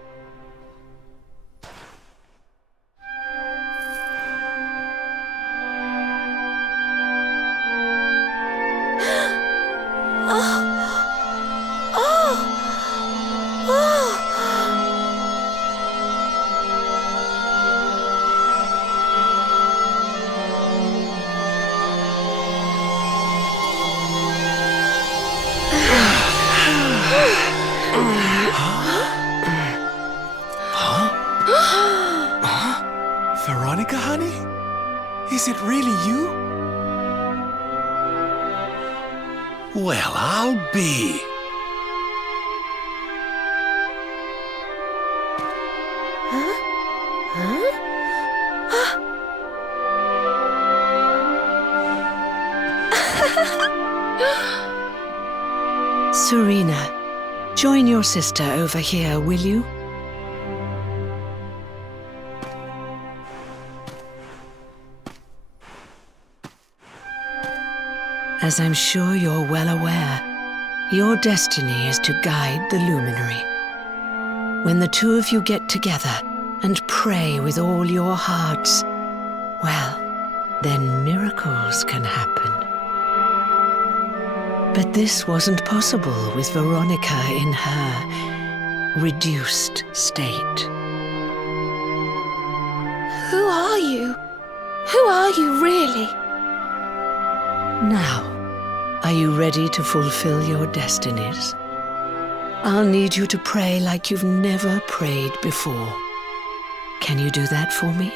Veronica, honey? Is it really you? Well, I'll be. Serena, join your sister over here, will you? As I'm sure you're well aware, your destiny is to guide the luminary. When the two of you get together and pray with all your hearts, well, then miracles can happen. But this wasn't possible with Veronica in her reduced state. Who are you? Who are you, really? Now, are you ready to fulfill your destinies? I'll need you to pray like you've never prayed before. Can you do that for me?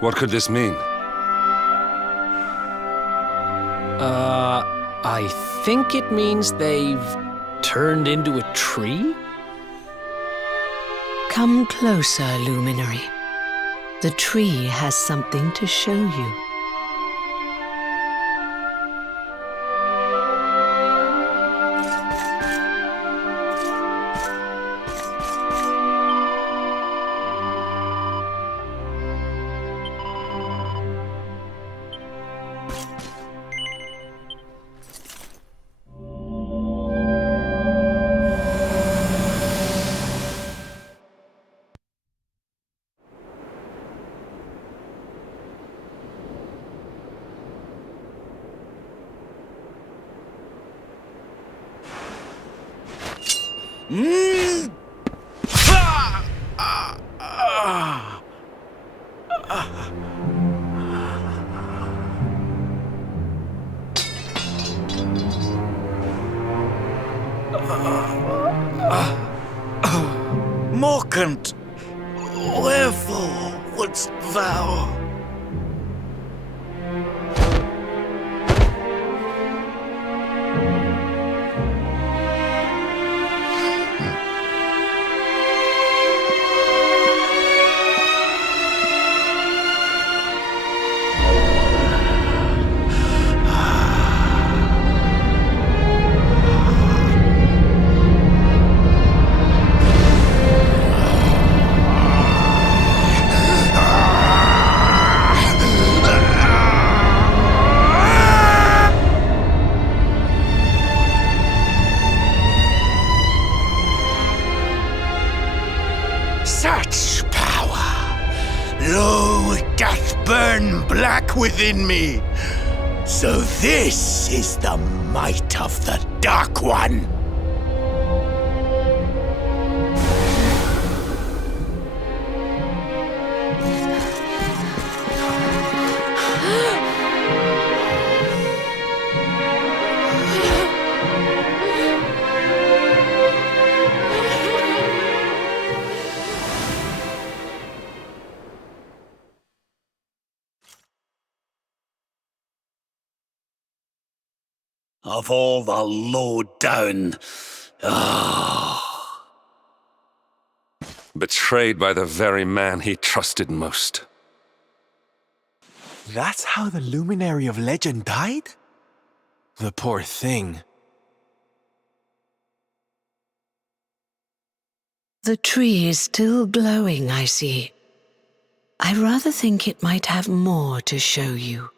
What could this mean? I think it means they've turned into a tree? Come closer, Luminary. The tree has something to show you. arrogant. Wherefore wouldst thou? Such power! Lo, it doth burn black within me. So this is the might of the Dark One. Of all the low down. Betrayed by the very man he trusted most. That's how the luminary of legend died? The poor thing. The tree is still glowing, I see. I rather think it might have more to show you.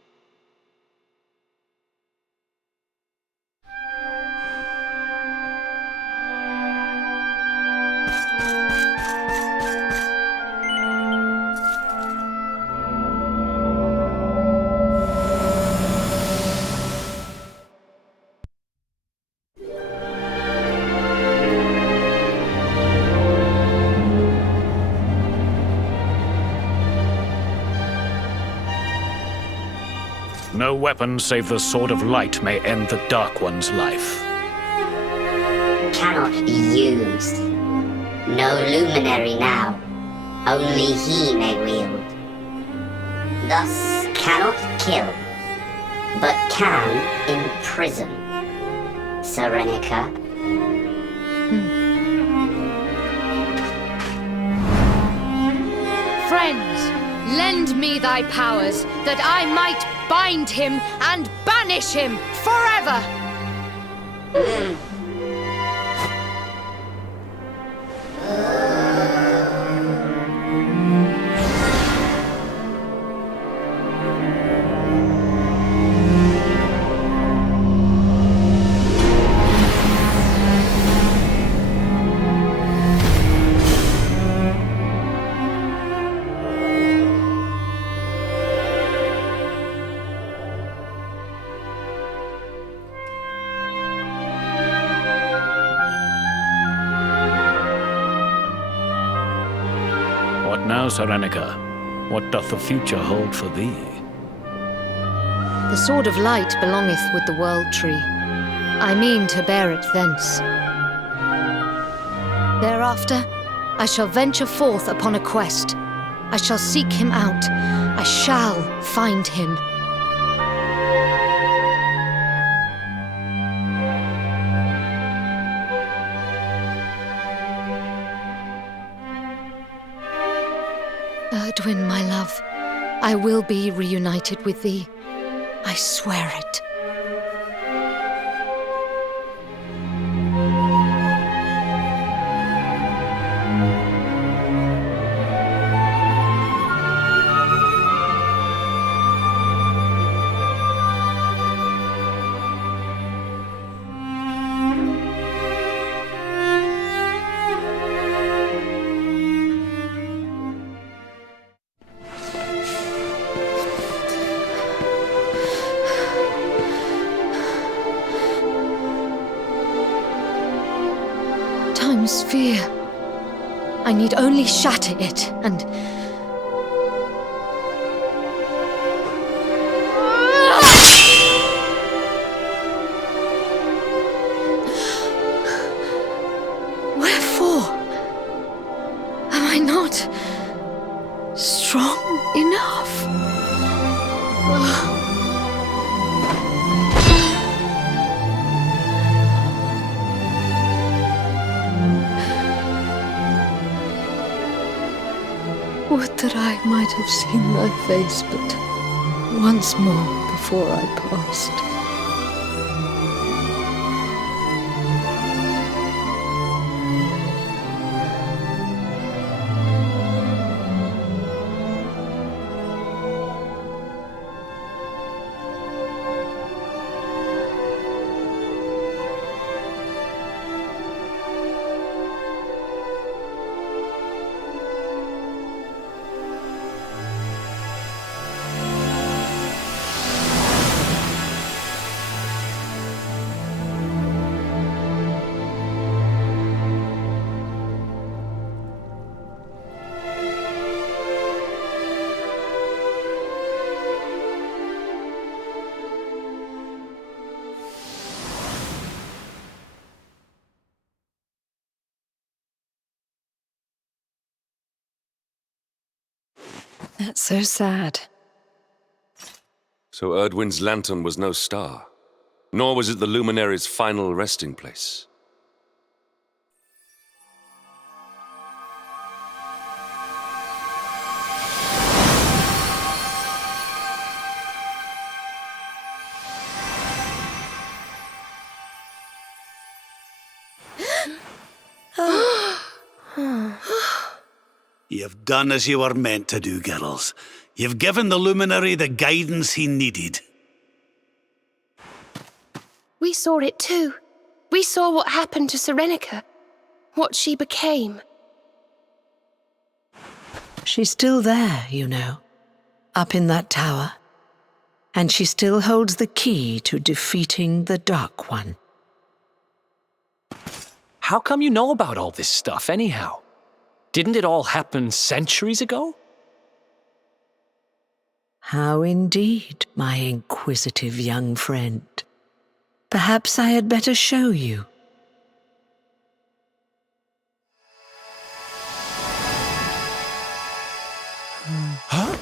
No weapon save the Sword of Light may end the Dark One's life. Cannot be used. No luminary now. Only he may wield. Thus cannot kill, but can imprison. Serenica. Friends, lend me thy powers, that I might bind him and banish him forever! What now, Serenica? What doth the future hold for thee? The Sword of Light belongeth with the World Tree. I mean to bear it thence. Thereafter, I shall venture forth upon a quest. I shall seek him out. I shall find him. Erdwin, my love, I will be reunited with thee. I swear it. Sphere. I need only shatter it, and... Wherefore? that I might have seen thy face but once more before I passed. That's so sad. So Erdwin's lantern was no star, nor was it the luminary's final resting place. You've done as you were meant to do, girls. You've given the luminary the guidance he needed. We saw it too. We saw what happened to Serenica, what she became. She's still there, you know, up in that tower. And she still holds the key to defeating the Dark One. How come you know about all this stuff, anyhow? Didn't it all happen centuries ago? How indeed, my inquisitive young friend. Perhaps I had better show you. Huh?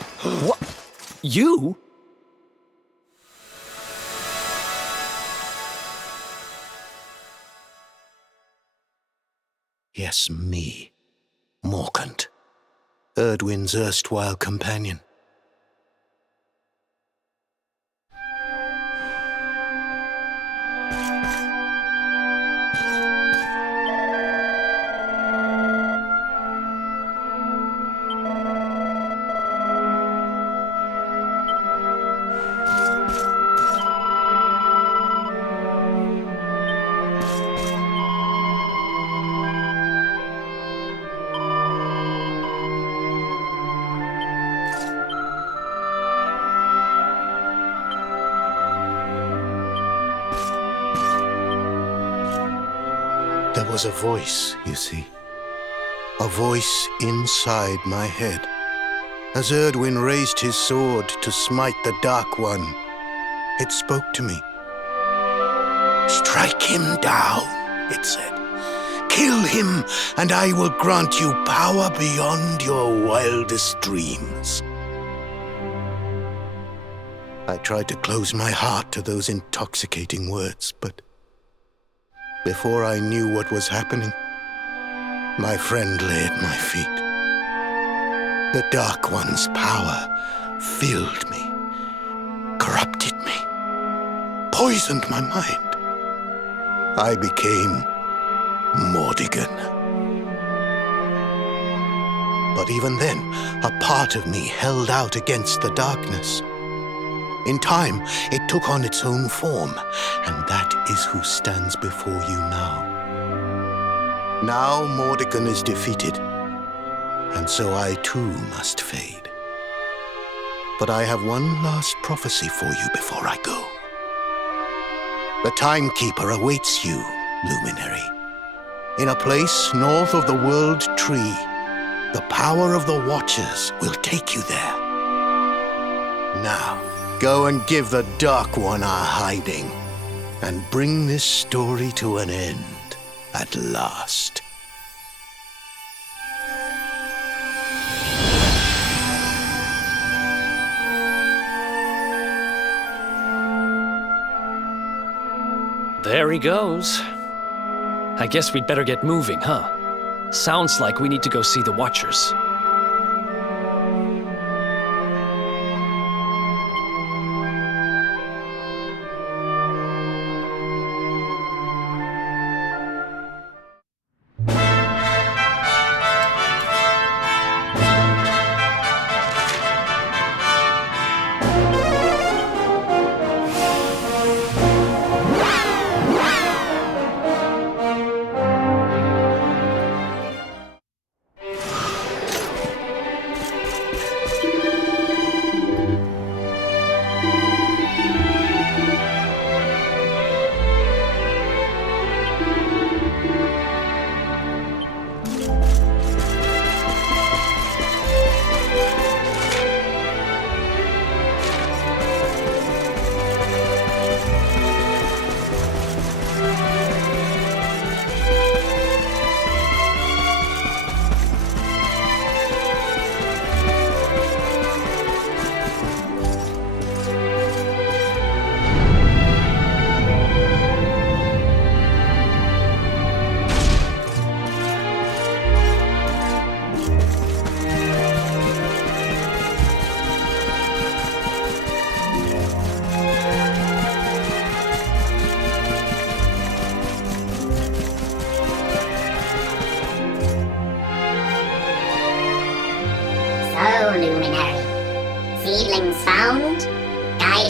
What? You? Yes, me. Morkant. Erdwin's erstwhile companion. There was a voice, you see. A voice inside my head. As Erdwin raised his sword to smite the Dark One, it spoke to me. "Strike him down," it said. "Kill him, and I will grant you power beyond your wildest dreams." I tried to close my heart to those intoxicating words, but before I knew what was happening, my friend lay at my feet. The Dark One's power filled me, corrupted me, poisoned my mind. I became Mordigan. But even then, a part of me held out against the darkness. In time, it took on its own form, and that is who stands before you now. Now Mordigan is defeated, and so I too must fade. But I have one last prophecy for you before I go. The Timekeeper awaits you, Luminary. In a place north of the World Tree, the power of the Watchers will take you there. Now, go and give the Dark One a hiding, and bring this story to an end at last. There he goes. I guess we'd better get moving, huh? Sounds like we need to go see the Watchers.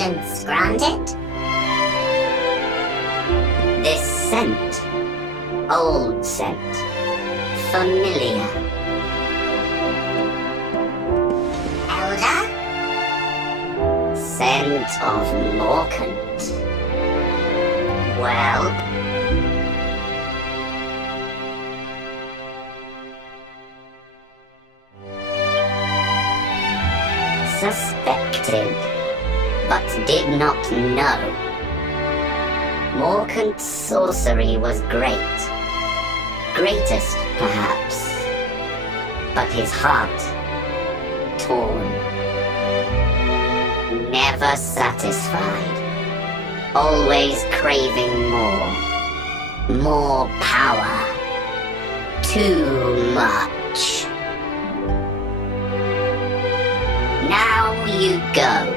Guidance granted. This scent, old scent, familiar. Elder? Scent of Morkant. Well? Suspected, but did not know. Morkant's sorcery was great. Greatest, perhaps. But his heart, torn. Never satisfied. Always craving more. More power. Too much. Now you go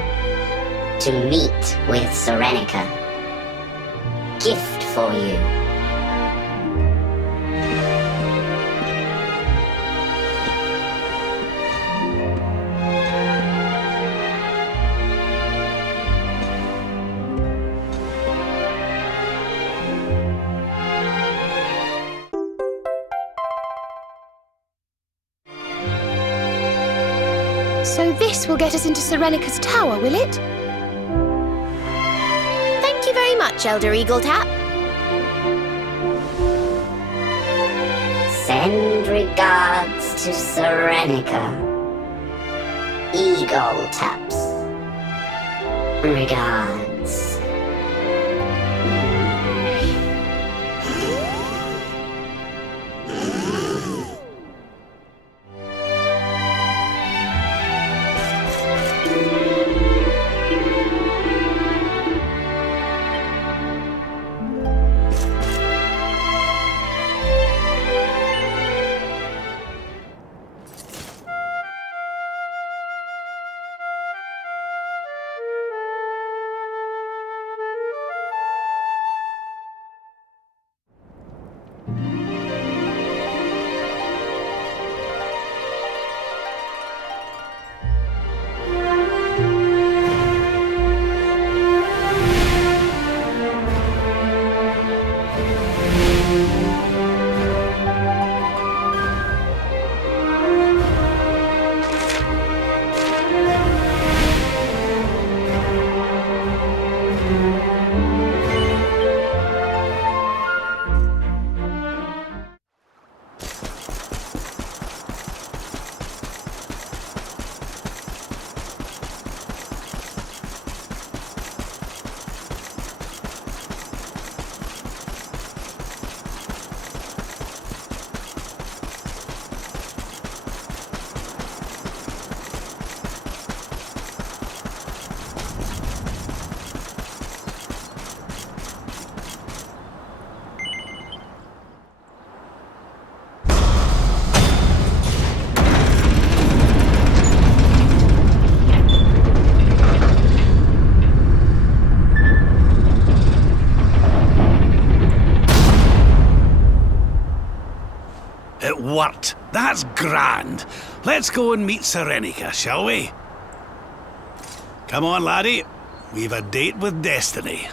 to meet with Serenica. Gift for you. So this will get us into Serenica's tower, will it? Thank you very much, Elder Eagletap. Send regards to Serenica. Eagletap's regards. It worked. That's grand. Let's go and meet Serenica, shall we? Come on, laddie. We've a date with destiny.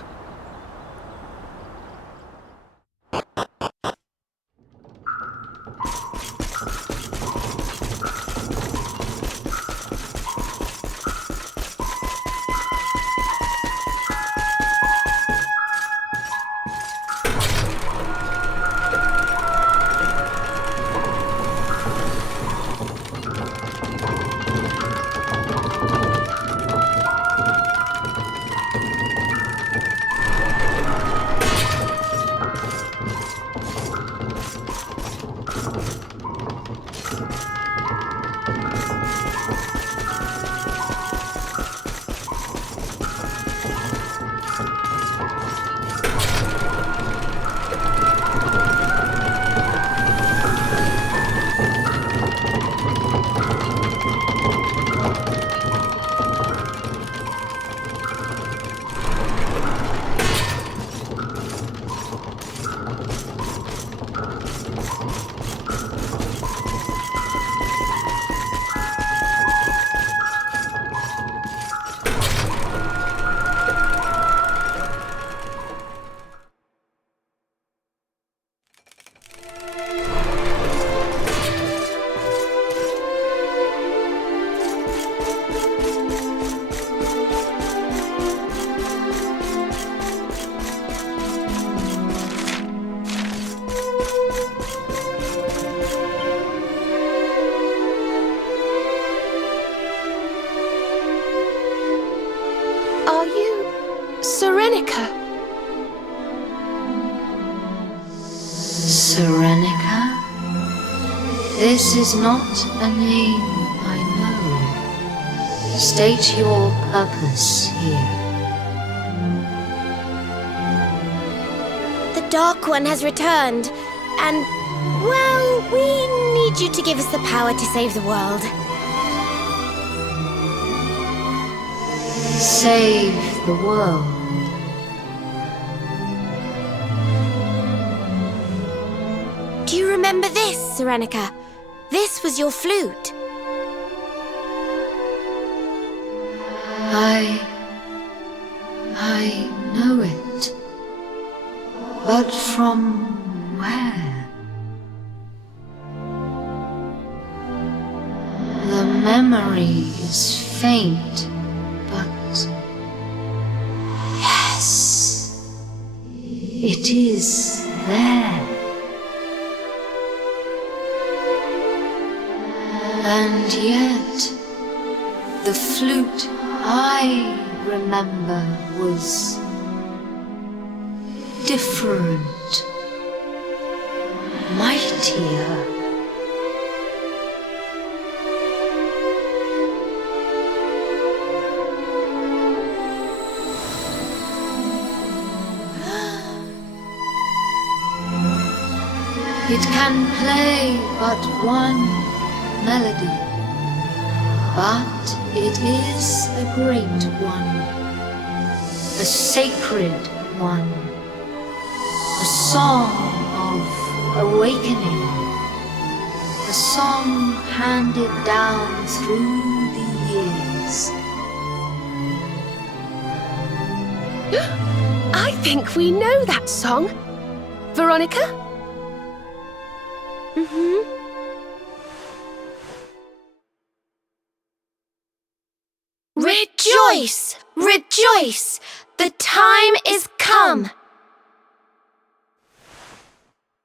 Are you Serenica? Serenica? This is not a name I know. State your purpose here. The Dark One has returned, and, well, we need you to give us the power to save the world. Save the world. Do you remember this, Serenica? This was your flute. I know it. But from where? The memory is faint, but yes, it is there. And yet, the flute I remember was different, mightier. It can play but one melody, but it is a great one, a sacred one, a song of awakening, a song handed down through the years. I think we know that song. Veronica? Rejoice! Rejoice! The time is come!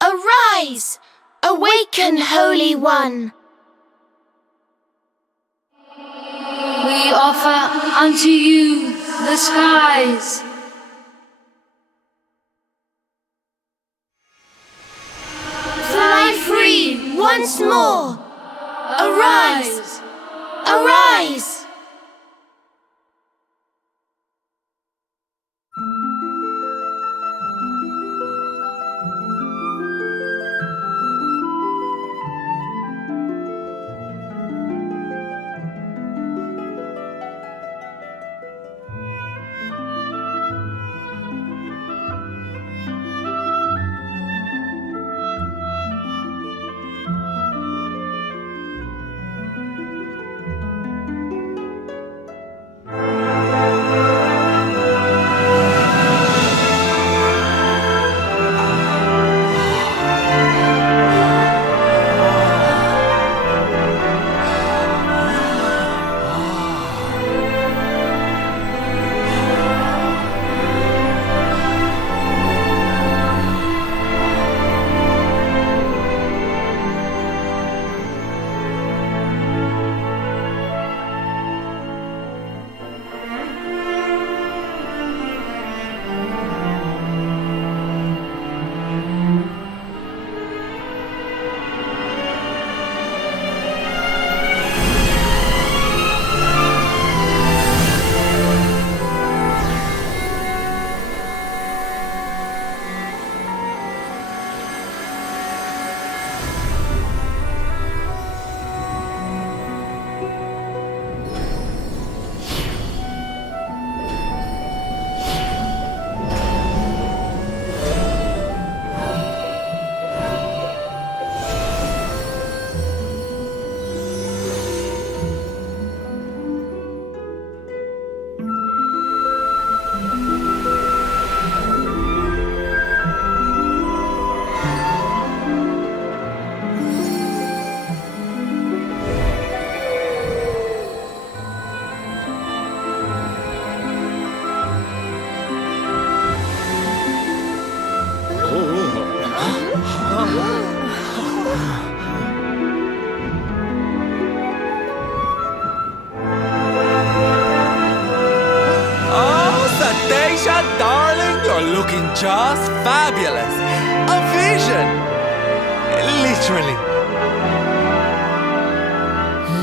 Arise! Awaken, Holy One! We offer unto you the skies. Fly free once more! Arise! Arise! darling, you're looking just fabulous. A vision. Literally.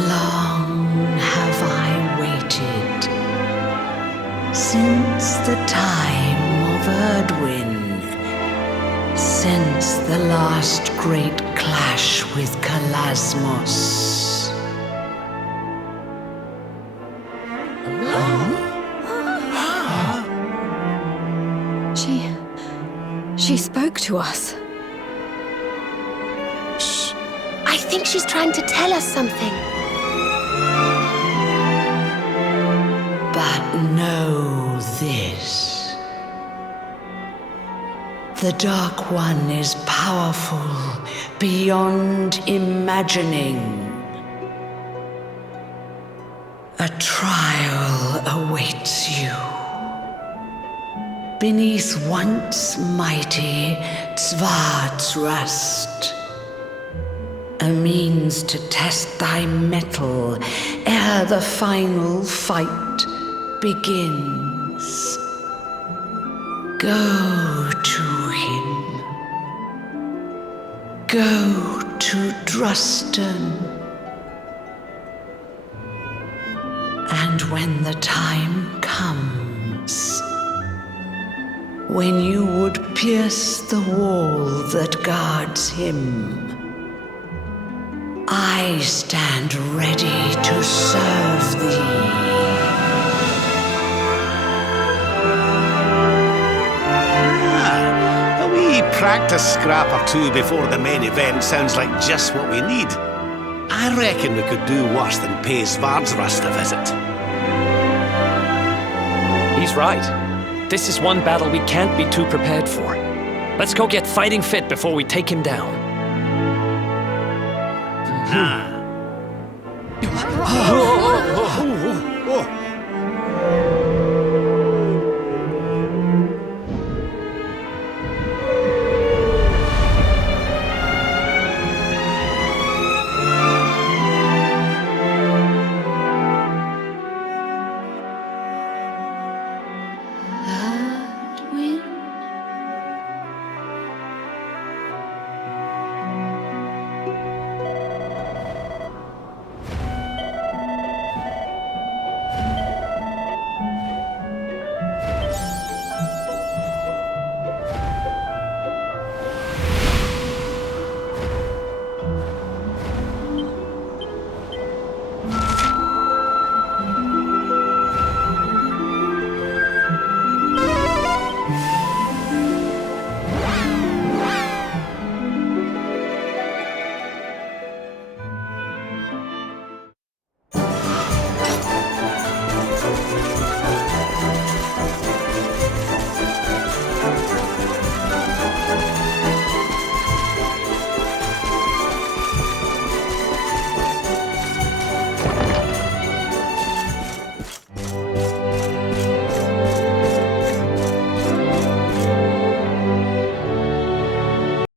Long have I waited, since the time of Erdwin, since the last great clash with Kalasmos. She spoke to us. Shh. I think she's trying to tell us something. But know this. The Dark One is powerful beyond imagining. A trial awaits you. Beneath once mighty Tzvartzrust, a means to test thy mettle ere the final fight begins. Go to him. Go to Drustan. And when the time comes, when you would pierce the wall that guards him, I stand ready to serve thee. A wee practice scrap or two before the main event sounds like just what we need. I reckon we could do worse than pay Svardsrust a visit. He's right. This is one battle we can't be too prepared for. Let's go get fighting fit before we take him down.